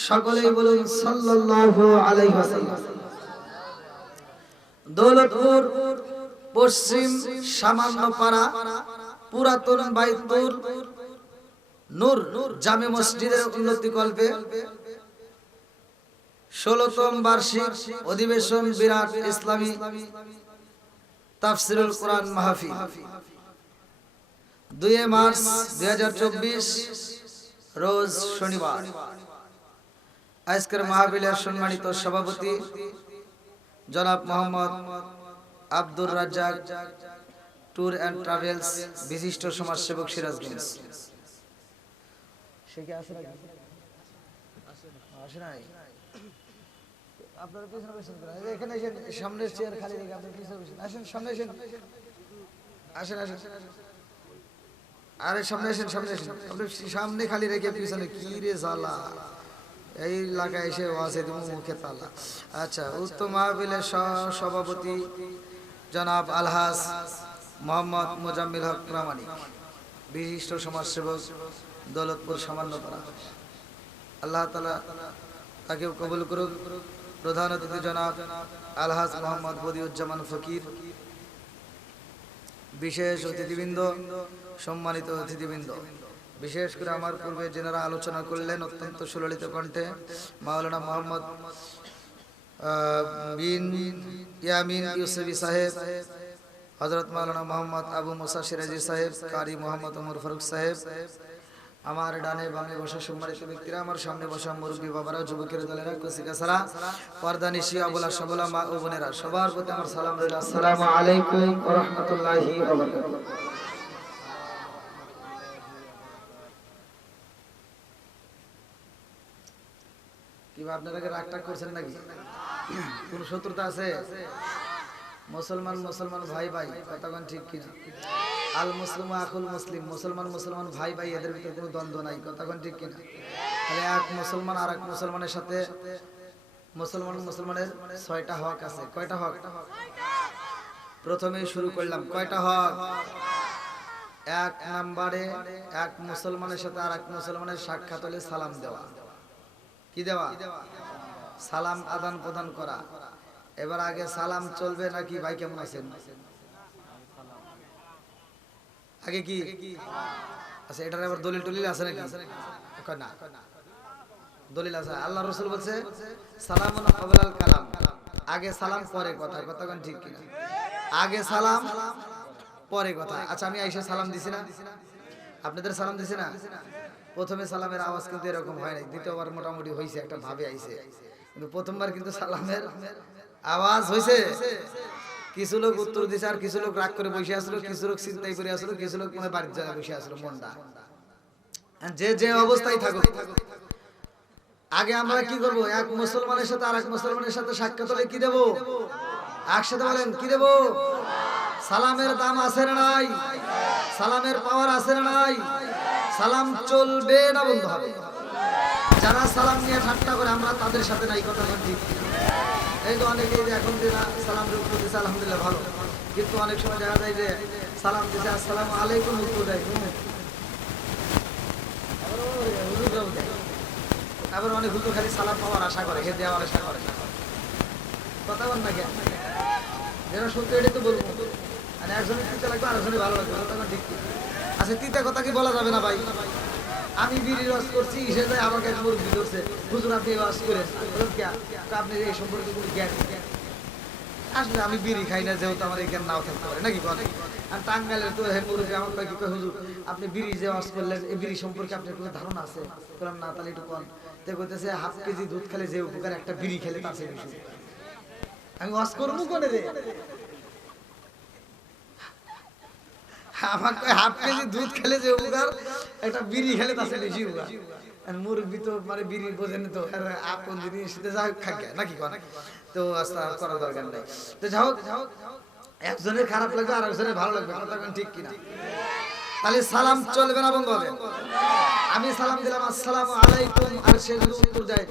সকলেই বলুন সাল্লাল্লাহু আলাইহি ওয়াসাল্লাম। দৌলতপুর পশ্চিম সামান্যপাড়া পুরাতন বাইতুল নূর জামে মসজিদের উন্নতি কল্পে 16তম বার্ষিক অধিবেশন বিরাট ইসলামী তাফসিরুল কোরআন মাহফিল 2 মার্চ 2024 রোজ শনিবার। আজকের মাহফিলের সম্মানিত সভাপতি জনাব Mohammad Abdur Razzak, tour and travels, বিশিষ্ট সমাজসেবক, সিরাজগঞ্জ। আপনারা পিছনে বসেন, এখানে এসে সামনের চেয়ার খালি রেখে আপনারা পিছনে বসেন। আসেন সামনে, আসেন আসেন আসেন, আরে সামনে আসেন, সামনে আসেন। আপনি সামনে খালি রেখে পিছনে কি রে জ্বালা, এই এলাকায় এসে ওয়াজে দিমু মুখে তালা। আচ্ছা, উত্তম মাহফিলের সভাপতি জনাব আলহাজ মোহাম্মদ মোজাম্মিল হক প্রামাণিক, বিশিষ্ট সমাজসেবক, দৌলতপুর সামান্যপাড়া। আল্লাহ তাআলা তাকে কবুল করুক। প্রধান অতিথি জনাব আলহাজ মোহাম্মদ বদিউজ্জামান ফকির, বিশেষ অতিথিবৃন্দ, সম্মানিত অতিথিবৃন্দ, বিশেষ করে আমার পূর্বে যেনারা আলোচনা করলেন অত্যন্ত সুললিত কণ্ঠে, মাওলানা মোহাম্মদ বিন ইয়ামিন ইউসুফি সাহেব, হযরত মাওলানা মোহাম্মদ আবু মুসা সিরাজি সাহেব, কারি মোহাম্মদ ওমর ফারুক সাহেব, আমার ডানে বামে বসা সম্মানিত ব্যক্তিরা, আমার সামনে বসা মুরব্বী বাবারা, যুবকের দলেরা, কচিকাছাড়া, পর্দানিশি, আবুলা সবলা মা ও বোনেরা, সবার প্রতি আমার সালাম রইল। আসসালামু আলাইকুম ওয়া রাহমাতুল্লাহি ওয়া বারাকাতুহু। কিবা আপনারা রাগটা করছেন নাকি? কোন শত্রুতা আছে? মুসলমান মুসলমান ভাই ভাই, কথা কোন ঠিক কিনা? আল মুসলিম আকুল মুসলিম, মুসলমান মুসলমান ভাই ভাই, এদের ভিতরে কোনো দ্বন্দ্ব নাই, কথা কোন ঠিক কিনা? তাহলে এক মুসলমান আর এক মুসলমানের সাথে মুসলমান মুসলমানের 6টা হক আছে। কয়টা হক? প্রথমেই শুরু করলাম, কয়টা হক? 1 নম্বরে এক মুসলমানের সাথে আর এক মুসলমানের সাক্ষাৎ হলে সালাম দেওয়া। কি দেওয়া? সালাম আদান প্রদান করা। এবার আগে সালাম চলবে নাকি ভাই কেমন আছেন? আগে কি? আচ্ছা, এটার আবার দলিল টলিল আছে নাকি? না, দলিল আছে। আল্লাহ রাসূল বলছে সালামুন ক্বাবলাল কালাম, আগে সালাম পরে কথা, কথা কোন ঠিক কিনা? আগে সালাম পরে কথা। আচ্ছা, আমি আইসা সালাম দিছি না? আপনাদের সালাম দিছি না? প্রথমে সালামের আওয়াজ কিন্তু এরকম হয় নাই, দ্বিতীয়বার মোটামুটি হয়েছে, একটা ভাবে আইছে, কিন্তু প্রথমবার কিন্তু সালামের আওয়াজ হয়েছে। কিছু লোক উত্তর দিছে, আর কিছু লোক রাগ করে বসে আসলো, কিছু লোক চিন্তাই করে আসলো, কিছু লোক মনে বাড়ির জায়গায় বসে আসলো মনটা। যে যে অবস্থায় থাকুক, আগে আমরা কি করব? এক মুসলমানের সাথে আর এক মুসলমানের সাথে সাক্ষাৎ হলে কি দেব? একসাথে বলেন, কি দেব? সালামের দাম আছে না নাই? সালামের পাওয়ার আছে না নাই? সালাম চলবে না বন্ধ হবে? যারা সালাম নিয়ে ঠাট্টা করে আমরা তাদের সাথে নাই, কথা ঠিক। এই তো অনেকেই এখন যে সালাম উত্তর দিচ্ছে আলহামদুলিল্লাহ ভালো, কিন্তু অনেক সময় দেখা যায় যে সালাম দিচ্ছে আসসালামু আলাইকুম উত্তর দেয়, আবার অনেক হুজুর খালি সালাম পাওয়ার আশা করে, হে দেওয়ার আশা করে, কথা বল না কেন? যেটা শুনতে এটাই তো বলবো, আর একজনের তিতা লাগবে আর একজনের ভালো লাগবে, কথা ঠিক। আচ্ছা, তিতা কথা কি বলা যাবে না ভাই? আমি বিড়ি রস করছি, সে যায় আমাকে মুরগি ধরছে, হুজুর আপনি রস করেন, আপনি এই সম্পর্কে কোনো জ্ঞান আসলে আমি বিড়ি খাই না, যেহেতু আমার এই জ্ঞান নাও থাকতে পারে নাকি বলে। আর টাঙ্গাইলের তো হে মুরব্বি আমার কয় কি কয় হুজুর আপনি বিড়ি যে ওয়াজ করলেন এই বিড়ি সম্পর্কে আপনার কোনো ধারণা আছে? বললাম না, তাহলে একটু কোন। তে কইতেছে হাফ কেজি দুধ খেলে যে উপকার একটা বিড়ি খেলে তার চেয়ে বেশি। আমি ওয়াজ করবো কোনে রে? আমার কয় হাফ কেজি দুধ খেলে যে উপকার একটা বিড়ি খেলে তার চেয়ে বেশি উপকার। আর মুরব্বি তো মানে বিড়ি বোঝেন তো, আপন জিনিস যা খায় নাকি কোন, তো আস্তে করার দরকার নাই। তো যাও একজনের খারাপ লাগবে আর একজনের ভালো লাগবে, কথা কোন ঠিক কিনা? তাহলে সালাম চলবে না বন্ধ হবে। আমি সালাম দিলাম আসসালামু আলাইকুম, আর সে যদি উত্তর দেয়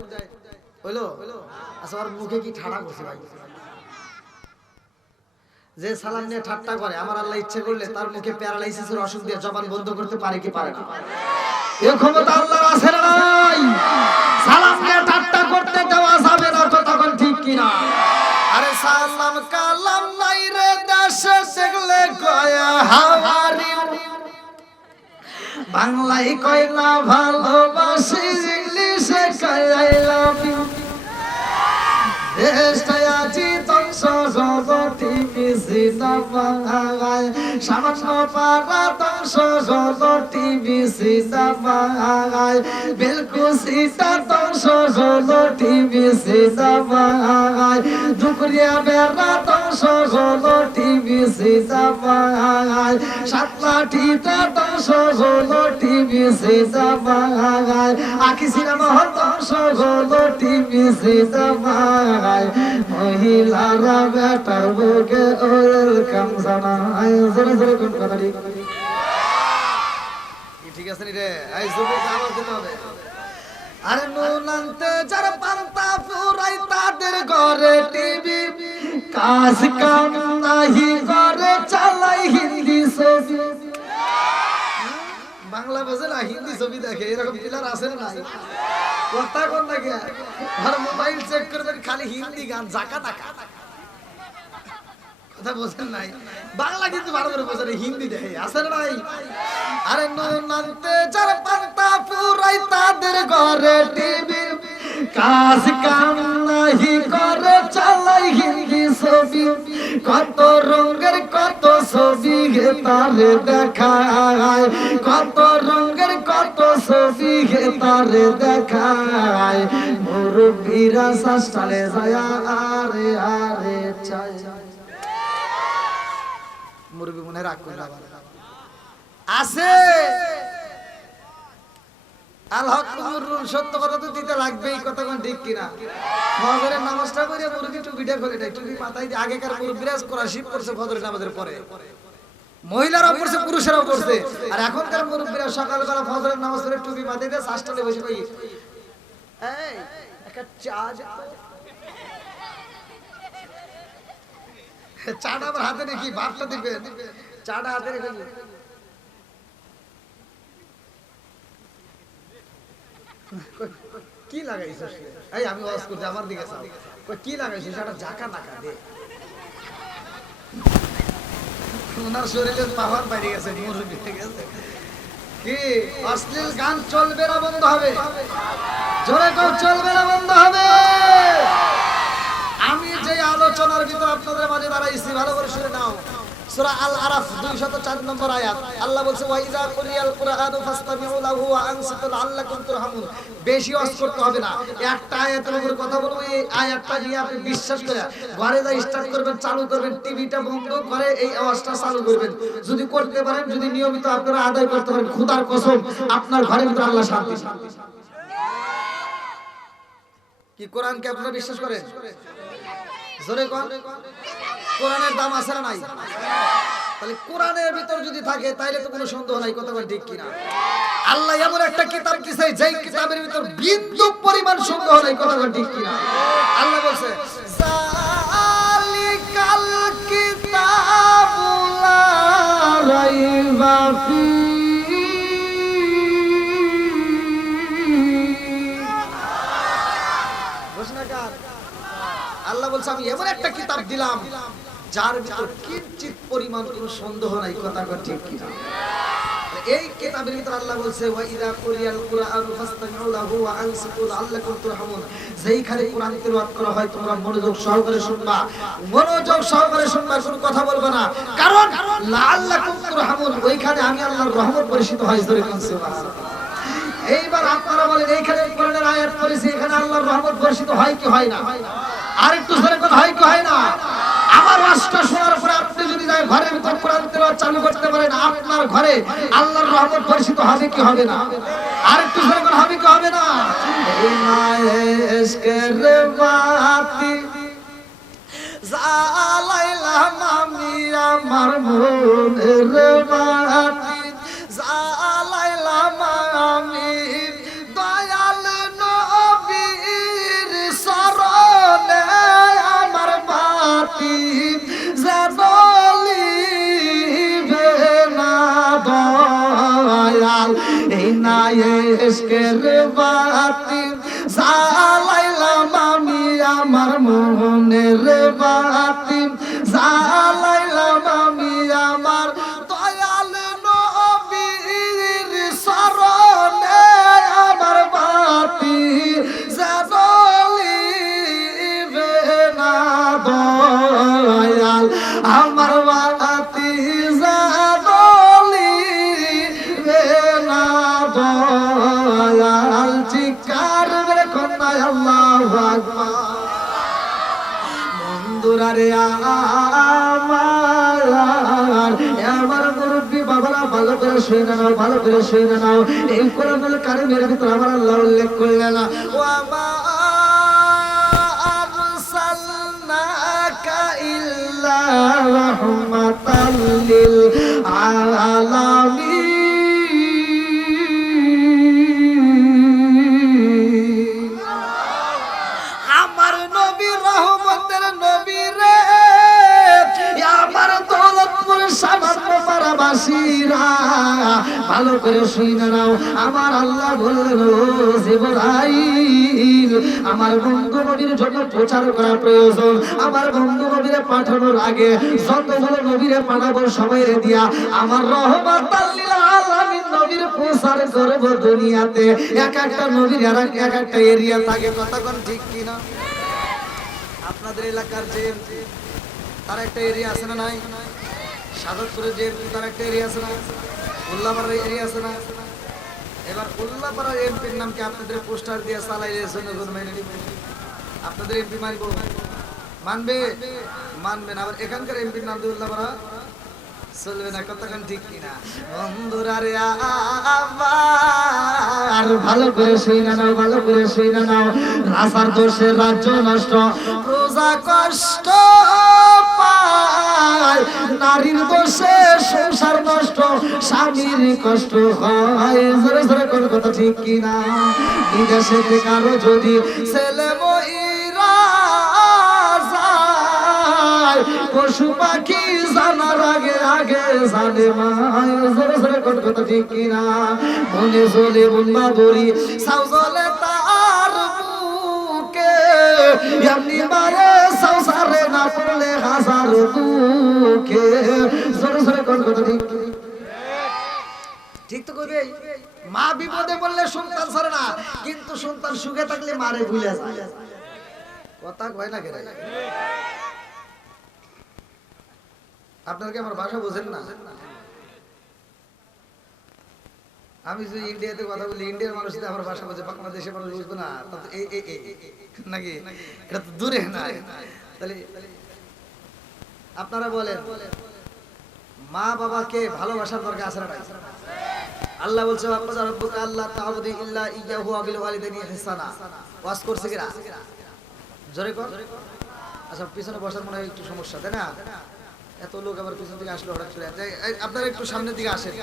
হইলো, আচ্ছা ওর মুখে কি ঠাড়া বসে ভাই? যে সালাম নিয়ে ঠাট্টা করে, আমার আল্লাহ ইচ্ছে করলে তার মুখে প্যারালাইসিসের অসুখ দিয়ে জবান বন্ধ করতে পারে কি পারে না? এই ক্ষমতা আল্লাহর আছে না নাই? সালাম নিয়ে ঠাট্টা করতে দেওয়া যাবে না, কথা কোন ঠিক কিনা? আরে সালাম কালাম নাই রে দেশে দেখলে কয় হাওয়ারি, বাংলায় কয় না ভালোবাসি, ইংলিশে কয় আই লাভ ইউ। দেশটায় আজি ধ্বংস জগতি মিশিতা বাঙায়, সামান্য পারা ধ্বংস জগতি মিশিতা বাঙায়, বেলকুশিটা ধ্বংস জগতি মিশিতা বাঙায়, দুকরিয়া বেড়া ধ্বংস জগতি মিশিতা বাঙায়, সাতলাঠিটা ধ্বংস জগতি মিশিতা বাঙায়, আকি সিনেমা হল ধ্বংস জগতি মিশিতা বাঙায়, মহিলারা বেটার বুকে ওয়েলকাম জানায়। জোরে জোরে কোন কথা ঠিক আছে নি রে? আই জোরে আওয়াজ দিতে হবে। আরে নুনান্তে যারা পান্তা ফুরাই তাদের ঘরে টিভি, কাজ কাম নাহি করে চালাই হিন্দি ছবি। বাংলা বোঝে না, হিন্দি ছবি দেখে, এরকম প্লেয়ার আছে না নাই? কথা কোন নাকি? আর মোবাইল চেক করবেন খালি হিন্দি গান জাকা টাকা, কথা বোঝেন নাই? বাংলা কিন্তু ভালো করে বোঝেন, হিন্দি দেখে, আছে না নাই? আরে নুনান্তে যারা পান্তা ফুরাই তাদের ঘরে টিভি, কাজ কাম নাহি করে চালাই হিন্দি ছবি, কত রঙের কত ছবি গে তারে দেখায়, কত রঙের কত ছবি গে তারে দেখায়, মুরব্বিরা শাস্তালে যায় আরে আরে চাই। মুরব্বি মনে রাখ করে আছে আল হক মুররুল, সত্য কথা তো দিতে লাগবেই, কথা কোন ঠিক কিনা? ফজরের নামাজটা পড়ে মুরগি টুপিটা খুলে দেয়, টুপি মাথায় দিয়ে। আগেকার মুরব্বিরা কোরআন শরীফ পড়ছে ফজরের নামাজের পরে, মহিলারাও পড়ছে পুরুষেরাও পড়ছে। আর এখনকার মুরব্বিরা সকালবেলা ফজরের নামাজ পড়ে টুপি মাথায় দিয়ে শ্বাসটালে বসে কই এই একটা চা, চাটা আমার হাতে নাকি ভাতটা দিবে, চাটা হাতে রেখে কি লাগাইছিস? এই আমি ওয়াজ করতে আমার দিকে চাও, কি লাগাইছিস? সেটা জাকা টাকা দে। ওনার শরীরের পাওয়ার বাইরে গেছে, মুরব্বি হয়ে গেছে। কি অশ্লীল গান চলবে না, বন্ধ হবে? জোরে কেউ চলবে না, বন্ধ হবে? আমি যে আলোচনার ভিতর আপনাদের মাঝে দাঁড়াইছি, ভালো করে শুনে নাও। সূরা আল আরাফ 204 নম্বর আয়াত, আল্লাহ বলছে ওয়া ইযা কুরিয়াল কুরআনু ফাসতামিউ লাহু ওয়া আনসিতু লাআল্লাকুম তুরহামুন। বেশি ওয়াজ করতে হবে না, একটা আয়াতের উপর কথা বলবো, এই আয়াতটা নিয়ে আপনি বিশ্বাস করে ঘরে যা স্টার্ট করবেন, চালু করবেন, টিভিটা বন্ধ করে এই আওয়াজটা চালু করবেন। যদি করতে পারেন, যদি নিয়মিত আপনারা আদায় করতে পারেন, খোদার কসম আপনার ঘরের ভিতরে আল্লাহ শান্তি। কি কোরআনকে আপনারা বিশ্বাস করেন? জোরে কোন কোরআনের দাম আছে না নাই? তাহলে কোরআনের ভিতর যদি থাকে তাইলে তো কোনো সন্দেহ নাই, কথা বল ঠিক কিনা? আল্লাহ এমন একটা কিতাব দিয়েছে যেই কিতাবের ভিতর বিন্দু পরিমাণ সন্দেহ নাই, কথা বল ঠিক কিনা? আল্লাহ বলছে যালিকাল কিতাবু লা রাইবা ফীহি, আল্লাহ বলছে আমি এমন একটা কিতাব দিলাম যার ভিতর কিঞ্চিত পরিমাণ কোনো সন্দেহ নাই, কথা ঠিক কিনা? এই কিতাবের ভিতরে আল্লাহ বলছে ওয়া ইযা কুরিয়াল কুরআন ফাসতামিউ লাহু ওয়া আনসিতু লাআল্লাকুম তুরহামুন। যেইখানে কোরআন তেলাওয়াত করা হয় তোমরা মনোযোগ সহকারে শুনবা, মনোযোগ সহকারে শুনবা, কোনো কথা বলবা না, কারণ লাআল্লাকুম তুরহামুন, ওইখানে আমি আল্লাহর রহমত বর্ষিত হয়। জোরে কোন সুবহানাল্লাহ। এইবার আপনারা বলেন এইখানে কোরআনের আয়াত পড়েছি, এখানে আল্লাহর রহমত বর্ষিত হয় কি হয় না? আরেকটু জোরে কোন হয় কি হয় না? আমার ওয়াজটা শোনার পরে আপনি যদি যায় ঘরের ভিতর কোরআন তেলাওয়াত চালু করতে পারেন, আপনার ঘরে আল্লাহর রহমত বর্ষিত হবে কি হবে না? আরেকটু জোরে কোন হবে কি হবে না? এই মায়েশকের বাতি জ্বালাইলাম আমি আমার মনের বাতি, জ্বালাইলাম আমি দয়াল নবীর শরণে আমার বাতি জ্বলিবে না দয়াল। এই নায়েশকের বাতি জ্বালাইলাম আমি আমার মনের বাতি, জ্বালাইলাম আমি আমার দয়াল নবীর শরণে আমার বাতি জ্বলিবে না দয়াল, আমার বাতি জ্বলিবে না দয়াল। চিৎকার করে কন্যা আল্লাহু আকবার। বন্ধুরা রে আমার মুরব্বী বাবারা ভালো করে শুনে নাও, ভালো করে শুনে নাও। এই কোরআনুল কারীমের ভিতরে আমার আল্লাহ উল্লেখ করলেন ওয়া মা আরসালনাকা ইল্লা রাহমাতাল লিল আলামিন। আমার নবী রহমতের নবী রে, আমার দৌলতপুর সামান্য পাড়াবাসীরা ভালো করে শুনে নাও। আমার আল্লাহ বললেন ও জিবরাইল, আমার বন্ধু নবীর জন্য প্রচার করা প্রয়োজন। আমার বন্ধু নবীরে পাঠানোর আগে যতগুলো নবীরে পাঠাবো সবাই দিয়া আমার রহমাতাল লিল আলামিন নবীর প্রচার করব দুনিয়াতে। এক একটা নবীর এক একটা এরিয়া থাকে, কথা কোন ঠিক কি না? আপনাদের এলাকার যে তার একটা এরিয়া আছে না নাই? সাদতপুরের যে তার একটা এরিয়া আছে না? উল্লাপাড়ার এরিয়া আছে না? এবার উল্লাপাড়ার এমপির নাম কি আপনাদের পোস্টার দিয়ে চালাইলে জনগণ মেনে নিবে? আপনাদের এমপি মানব? মানবে? মানবে না। আবার এখানকার এমপির নাম দিয়ে উল্লাপাড়া চলবে না, কতক্ষণ ঠিক কিনা? বন্ধুরা রে আর ভালো করে শুনে নাও, ভালো করে শুনে নাও। রাজার দোষে রাজ্য নষ্ট, প্রজা কষ্ট পায়, নারীর দোষে সংসার নষ্ট, স্বামীর কষ্ট হয়। জোরে জোরে কোন কথা ঠিক কিনা? বিদেশে থেকে আরো যদি ছেলে মহিলা পশু পাখি জানার আগে আগে জানে মায়। জোরে জোরে কোন কথা ঠিক কিনা? মনে চলে বন্ধা ধরি সাউ জলে তার বুকে, এমনি মারে সংসারে না পড়লে হাজার দুঃখে। জোরে জোরে কোন কথা ঠিক ঠিক তো করবে। মা বিপদে বললে সন্তান ছাড়ে না, কিন্তু সন্তান সুখে থাকলে মারে ভুলে যায়। কথা কয় না কেন? আপনারা কি আমার ভাষা বোঝেন না? আমি যদি ইন্ডিয়াতে কথা বলি, ইন্ডিয়ার মানুষ যদি আমার ভাষা বোঝে, বাংলাদেশের মানুষ বুঝবে না নাকি? এটা তো দূরে না। তাহলে আপনারা বলেন মা বাবাকে ভালোবাসার দরকার আছে না? আল্লাহ বলছে আল্লাহ তাআবুদু ইল্লা ইয়াহু ওয়া বিল ওয়ালিদাইনি ইহসানা। ওয়াজ করছে কিনা? জোরে কর। আচ্ছা, পিছনে বসার মনে হয় একটু সমস্যা, তাই না? এত লোক আবার পিছন থেকে আসলে হঠাৎ করে। আপনারা একটু সামনের দিকে আসেন,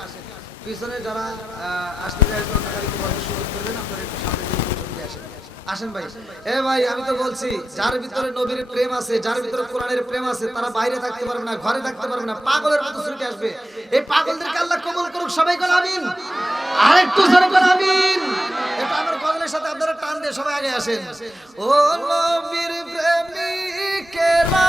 পিছনে যারা আসতে যায় সুযোগ করবেন, আপনারা একটু সামনের দিকে আসেন। আসেন ভাই। এ ভাই, আমি তো বলছি যার ভিতরে নবীর প্রেম আছে, যার ভিতরে কোরআনের প্রেম আছে, তারা বাইরে থাকতে পারবে না, ঘরে থাকতে পারবে না, পাগলের মতো ছুটে আসবে। এই পাগলদেরকে আল্লাহ কবুল করুক। সবাই বলেন আমিন। আরেকটু জোরে বলেন আমিন। এটা আমার কবলের সাথে আপনারা টান দিয়ে সবাই আগে আসেন। ও নবীর প্রেমিকেরা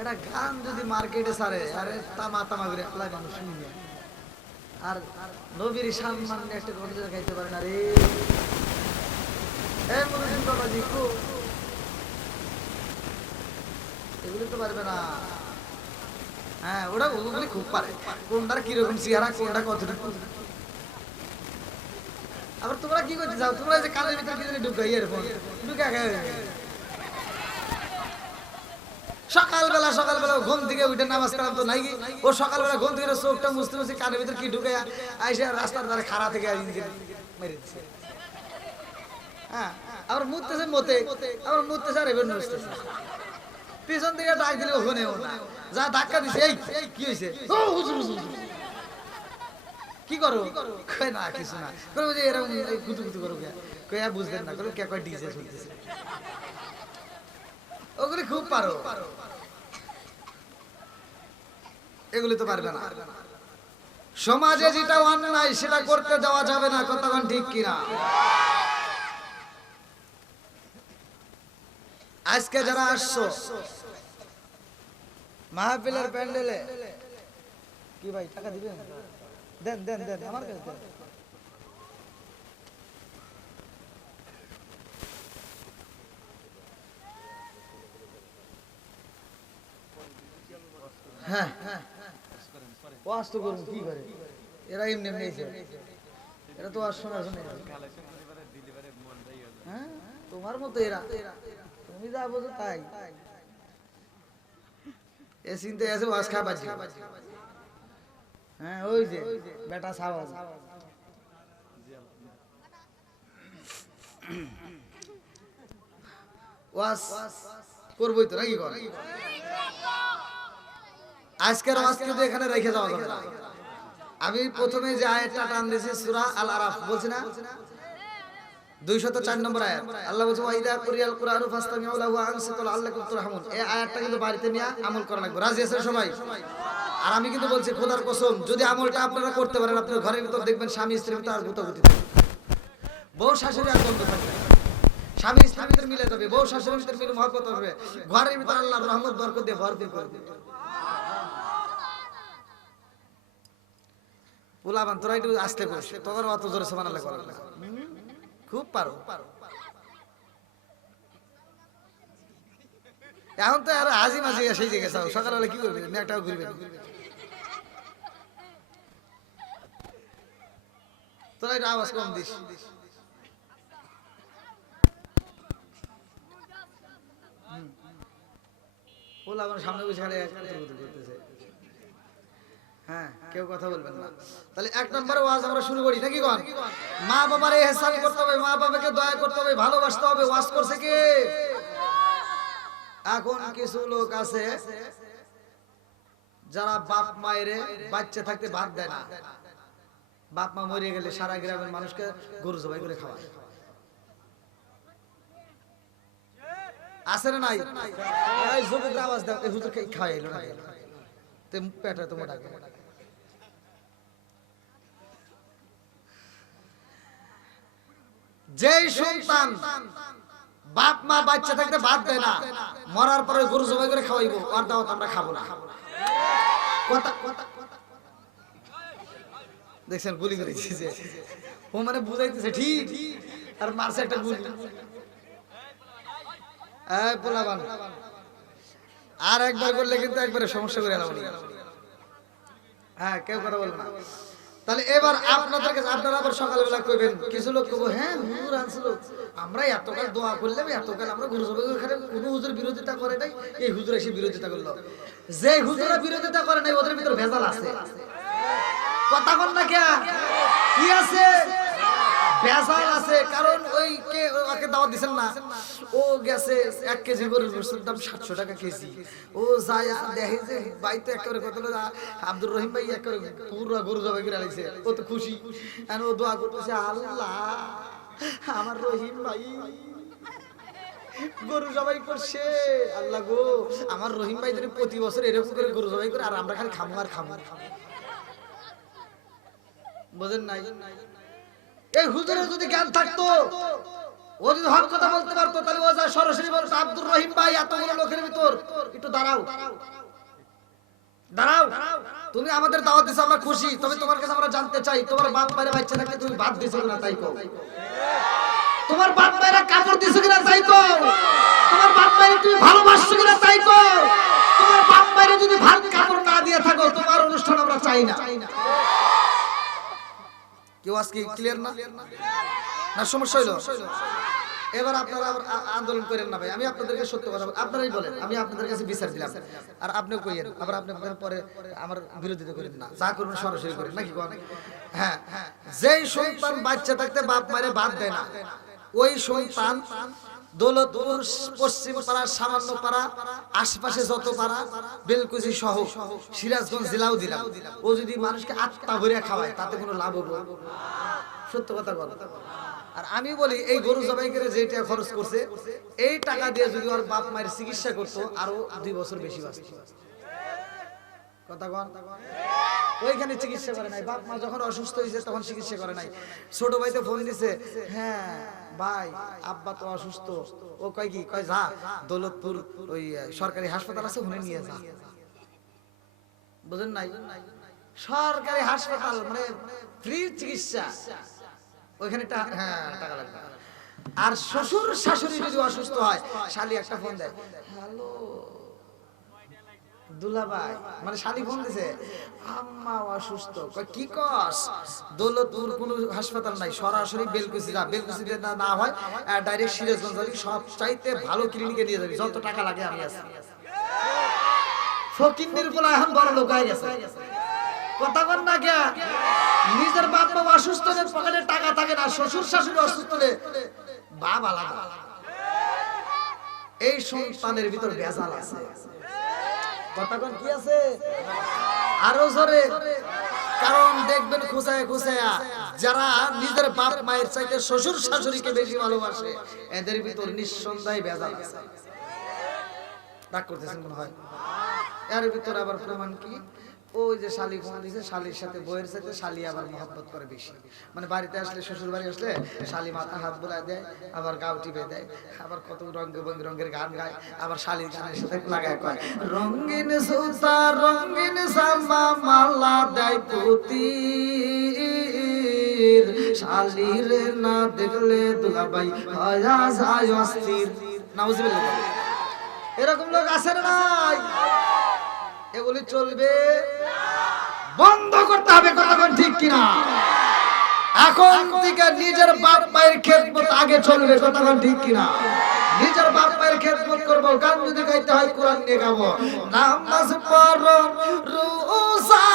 এটা গান যদি মার্কেটে সারে আরে তামা তামা করে আল্লাহ মানুষ শুনবে আর নবীর সম্মান একটা কথা খাইতে পারে না রে এই মুরুদ্দিন বাবাজি কো এগুলো তো পারবে না হ্যাঁ ওটা ওগুলি খুব পারে কোনটার কিরকম চেহারা কোনটা কতটুকু আবার তোমরা কি করতে যাও তোমরা যে কালের ভিতরে কি জানি ঢুকাই এরকম ঢুকে সকালবেলা ঘুম থেকে উঠে নামাজ কালাম তো নাই ও সকালবেলা ঘুম থেকে চোখটা মুছতে মুছতে কানের ভিতরে কি ঢুকে আইসে রাস্তার ধারে খাড়া থেকে মেরে দিচ্ছে হ্যাঁ আবার মুততেছে মতে আবার মুততেছে আর এবার নুসতেছে পিছন থেকে ডাক দিলে ওখানেও না যা ধাক্কা দিছে এই কি হয়েছে ও হুজুর কি করো কই না কিছু না করে যে এরকম গুতু গুতু করো কই বুঝলেন না করে কে কয় ডিজে চলতেছে ওগুলি খুব পারো এগুলি তো পারবে না সমাজে যেটা অন্যায় সেটা করতে দেওয়া যাবে না কতক্ষণ ঠিক কিনা আজকে যারা আসছো মাহফিলের প্যান্ডেলে কি ভাই টাকা দিবেন দেন দেন দেন আমার কাছে দেন হ্যাঁ ওয়াজ তো করুন কি করে এরা এমনি এমনি এরা তো আর শোনা শুনে হ্যাঁ তোমার মতো এরা তুমি যা বোঝো তাই এ চিন্তা আছে ওয়াজ খাবার হ্যাঁ ওই যে বেটা সাওয়াজ ওয়াজ করবই তো নাকি কর আজকের ওয়াজ কিন্তু এখানে রেখে যাওয়া যাবে না আমি প্রথমে যে আয়াতটা টান দিয়েছি সূরা আল আরাফ বলছি না 204 নম্বর আয়াত আল্লাহ বলছে ওয়াইদা কুরিয়াল কুরআনু ফাসতামিউ লাহু ওয়া আনসিতু লাআল্লাকুম তুরহামুন এই আয়াতটা কিন্তু বাড়িতে নিয়ে আমল করা লাগবে রাজি আছেন সবাই আর আমি কিন্তু বলছি খোদার কসম যদি আমলটা আপনারা করতে পারেন আপনার ঘরের ভিতর দেখবেন স্বামী স্ত্রীর ভিতর আর গুতাগুতি বউ শাশুড়ি আর দ্বন্দ্ব থাকবে স্বামী স্ত্রীর ভিতর মিলে যাবে বউ শাশুড়ির ভিতর মিলে মহব্বত হবে ঘরের ভিতর আল্লাহর রহমত বরকত দিয়ে ভরপুর করে দেবে পোলাবান তোরা একটু আস্তে করিস তোর অত জোরে সুবহানাল্লাহ করা লাগে খুব পারো এখন তো আর আজি মাঝে সেই জায়গায় যাও সকালবেলা কি করবে নেকটাও ঘুরবে তোরা একটু আওয়াজ কম দিস পোলাবান সামনে বসে খালি করতেছে হ্যাঁ কেউ কথা বলবেন না তাহলে এক নম্বরে ওয়াজ আমরা শুরু করি নাকি কোন মা বাবার ইহসান করতে হবে মা বাবাকে দয়া করতে হবে ভালোবাসতে হবে ওয়াজ করছে কে এখন কিছু লোক আছে যারা বাপ মায়ের বাচ্চা থাকতে ভাত দেয় না বাপ মা মরে গেলে সারা গ্রামের মানুষকে গরু জবাই করে খাওয়ায় আছে না নাই এই যুবকরা আওয়াজ দাও এই হুজুরকে খাওয়াইলো না তে পেটে তো মোটা যেই সন্তান বাপ মা বাচ্চা থাকতে ভাত দেয় না মরার পরে গরু জবাই করে খাওয়াইবো আর দাও আমরা খাবো না কথা দেখছেন গুলি করে দিয়েছে ও মানে বুঝাইতেছে ঠিক আর মারছে একটা গুলি এই পোলাবান আর একবার করলে কিন্তু একবারে সমস্যা করে এলাম হ্যাঁ কেউ কথা বলবে না তাহলে এবার আপনাদের কাছে আপনারা আবার সকালবেলা কইবেন কিছু লোক কইবো হ্যাঁ হুজুর আনছিল আমরা এতকাল দোয়া করলাম এতকাল আমরা গরু জবাই করে কোন হুজুর বিরোধিতা করে নাই এই হুজুর এসে বিরোধিতা করলো যে হুজুরা বিরোধিতা করে নাই ওদের ভিতর ভেজাল আছে কথা বল না কি আছে ভেজাল আছে কারণ ওই কে ওকে দাওয়াত দিবেন না ও গেছে 1 কেজি গরুর গোশতের দাম 700 টাকা কেজি ও যায় দেখে যে বাইতে একেবারে কত আব্দুর রহিম ভাই একেবারে পুরো গরু জবাই করে আইছে ও তো খুশি আর ও দোয়া করতেছে আল্লাহ আমার রহিম ভাই গরু জবাই করছে আল্লাহ গো আমার রহিম ভাই যদি প্রতি বছর এরকম করে গরু জবাই করে আর আমরা খালি খামু আর খামু বুঝেন নাই এই হুজুরের যদি জ্ঞান থাকতো ও যদি হক কথা বলতে পারতো তাহলে ও যা সরাসরি বলতো, আব্দুর রহিম ভাই এতগুলো লোকের ভিতর একটু দাঁড়াও দাঁড়াও, তুমি আমাদের দাওয়াত দিছো আমরা খুশি, তবে তোমার কাছে আমরা জানতে চাই তোমার বাপ মায়ের বাচ্চা থাকলে তুমি বাদ দিছো কিনা তাই কও। তোমার বাপ মায়েরা কাপড় দিছো কিনা তাই কও। তোমার বাপ মায়ের তুমি ভালোবাসছো কিনা তাই কও। তোমার বাপ মায়ের যদি ভাত কাপড় না দিয়ে থাকো তোমার অনুষ্ঠান আমরা চাই না। কেউ আজকে ক্লিয়ার না? না সমস্যা হইলো? এবার আপনারা আন্দোলন করেন না ভাই, আমি আপনাদেরকে সত্য কথা আপনারাই বলেন, আমি আপনাদের কাছে বিচার দিলাম আর আপনিও কইেন, আবার আপনি পরে আমার বিরোধিতা করেন না, যা করুন সরাসরি করেন নাকি কোন। হ্যাঁ, যেই সন্তান বাচ্চা থাকতে বাপ মায়ের বাদ দেয় না, ওই সন্তান দৌলতপুর পশ্চিম পাড়া, সামান্য পাড়া, আশপাশে যত পাড়া, বেলকুচি সহ সিরাজগঞ্জ জেলাও দিলাম, ও যদি মানুষকে আত্মা ভরে খাওয়ায় তাতে কোনো লাভ হবে? সত্য কথা বল। আর আমি বলি এই গরু জবাই করে যে টাকা খরচ করছে, এই টাকা দিয়ে যদি ওর বাপ মায়ের চিকিৎসা করতো আরো 2 বছর বেশি বাঁচত। কথা কন, ওইখানে চিকিৎসা করে নাই, বাপ মা যখন অসুস্থ হয়েছে তখন চিকিৎসা করে নাই। ছোট ভাইতে ফোন দিছে, হ্যাঁ ভাই আব্বা তো অসুস্থ, ও কয় কি, কয় যা দৌলতপুর ওই সরকারি হাসপাতাল আছে ওখানে নিয়ে যা। বুঝেন নাই? সরকারি হাসপাতাল মানে ফ্রি চিকিৎসা, ওইখানে হ্যাঁ টাকা লাগবে। আর শ্বশুর শাশুড়ি যদি অসুস্থ হয়, শালি একটা ফোন দেয়, হ্যালো দুলাভাই, মানে শালি ফোন দিছে, আম্মা অসুস্থ, কি কস? দৌলতপুর কোনো হাসপাতাল নাই, সরাসরি বেলকুচি যা, বেলকুচিতে না হয় ডাইরেক্ট সিরাজগঞ্জ যাবি, সব চাইতে ভালো ক্লিনিকে নিয়ে যাবি, যত টাকা লাগে আমি আছি। ফকিন্নির পোলা এখন বড় লোক হয়ে গেছে। কথা বল না কে? নিজের বাপ মা অসুস্থ হলে পকেটে টাকা থাকে না, শ্বশুর শাশুড়ি অসুস্থ হলে বাপ আলাদা। এই সন্তানের ভিতর ভেজাল আছে। কথা বল কি আছে? আরো জোরে, কারণ দেখবেন খুঁচায় খুঁচায়া যারা নিজের বাপ মায়ের চাইতে শ্বশুর শাশুড়িকে বেশি ভালোবাসে, এদের ভিতর নিঃসন্দেহে ভেজাল আছে। রাগ করতেছেন মনে হয়? এর ভিতর আবার প্রমাণ কি? ওই যে শালি ফোন দিছে, শালির সাথে বইয়ের সাথে শালি আবার মহব্বত করে বেশি, মানে বাড়িতে আসলে শ্বশুর বাড়ি আসলে শালি মাথা হাত বোলায় দেয়, আবার গাও টিপে দেয়, আবার কত রঙের গান গায়, আবার শালির গানের সাথে লাগায় কয় রঙিন সুতা রঙিন জামা মালা দেয় পুতি, শালির না দেখলে দুলাভাই হয়া যায় অস্থির। নাউজুবিল্লাহ। এরকম লোক আছে না নাই? এগুলি চলবে, বন্ধ করতে হবে। কথা কোন ঠিক কিনা? এখন থেকে নিজের বাপ মায়ের খেদমত আগে চলবে। কথা কোন ঠিক কিনা? নিজের বাপ মায়ের খেদমত করব, গান যদি গাইতে হয় কোরআন নিয়ে গাবো, নামাজ পড়ো রোজা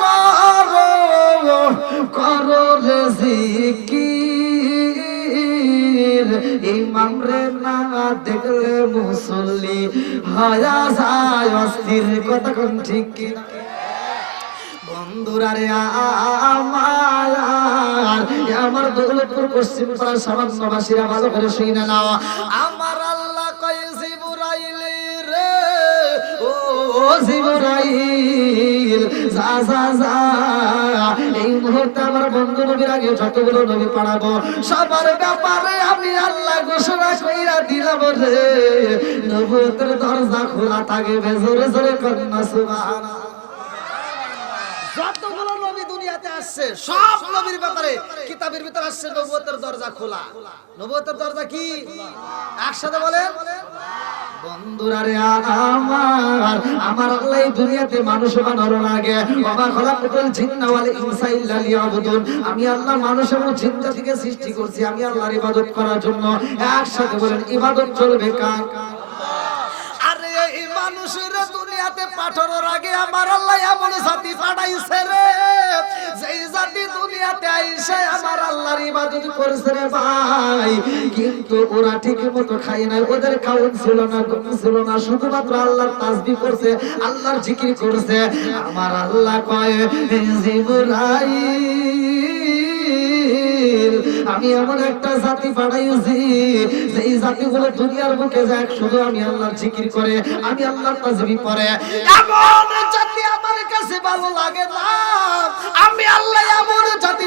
করো, করো রে জিকির, ইমাম রে না দেখলে মুসল্লি হয়া যায় অস্থির। কথা কোন ঠিক কিনা? বন্ধুরা রে আমার দৌলতপুর পশ্চিম পাড়ার সামান্যবাসীরা ভালো করে শুনে নাও, আমার আল্লাহ কয় জিবরাইল রে, ও জিবরাইল যা যা যা, এই মুহূর্তে আমার বন্ধু নবীর আগে যতগুলো নবী পড়াবো সবার ব্যাপারে আমি আল্লাহ ঘোষণা কইরা দিলাম রে, নবুয়তের দরজা খোলা থাকবে। জোরে জোরে কন্যা সুবহানাল্লাহ। যতগুলো নবী দুনিয়াতে আসছে সব নবীর ব্যাপারে কিতাবের ভিতর আসছে নবুয়তের দরজা খোলা। নবুয়তের দরজা কি? একসাথে বলেন। বন্ধুরা রে আমার আল্লাহ এই দুনিয়াতে মানুষ বানানোর আগে ওমা খলাকুল জিন্না ওয়াল ইনসা ইল্লা লিয়াবুদুন, আমি আল্লাহ মানুষ এবং জিন জাতিকে সৃষ্টি করছি আমি আল্লাহর ইবাদত করার জন্য। একসাথে বলেন ইবাদত চলবে কার? আরে এই মানুষের দুনিয়াতে পাঠানোর আগে আমার আল্লাহ এমন জাতি পাঠাইছে রে, যেই জাতি দুনিয়াতে আইসে আমার আল্লাহর ইবাদত করছে রে ভাই, কিন্তু ওরা ঠিক মতো খায় না, ওদের কাউন ছিল না, ঘুম ছিল না, শুধুমাত্র আল্লাহর তাসবিহ করছে, আল্লাহর জিকির করছে। আমার আল্লাহ কয় জিবরাইল আমি এমন একটা জাতি পাঠাইছি যেই জাতিগুলো দুনিয়ার বুকে যায় শুধু আমি আল্লাহর জিকির করে, আমি আল্লাহর তাসবিহ করে। এমন জাতি আমার কাছে ভালো লাগে না, আমি আল্লাহ এমন জাতি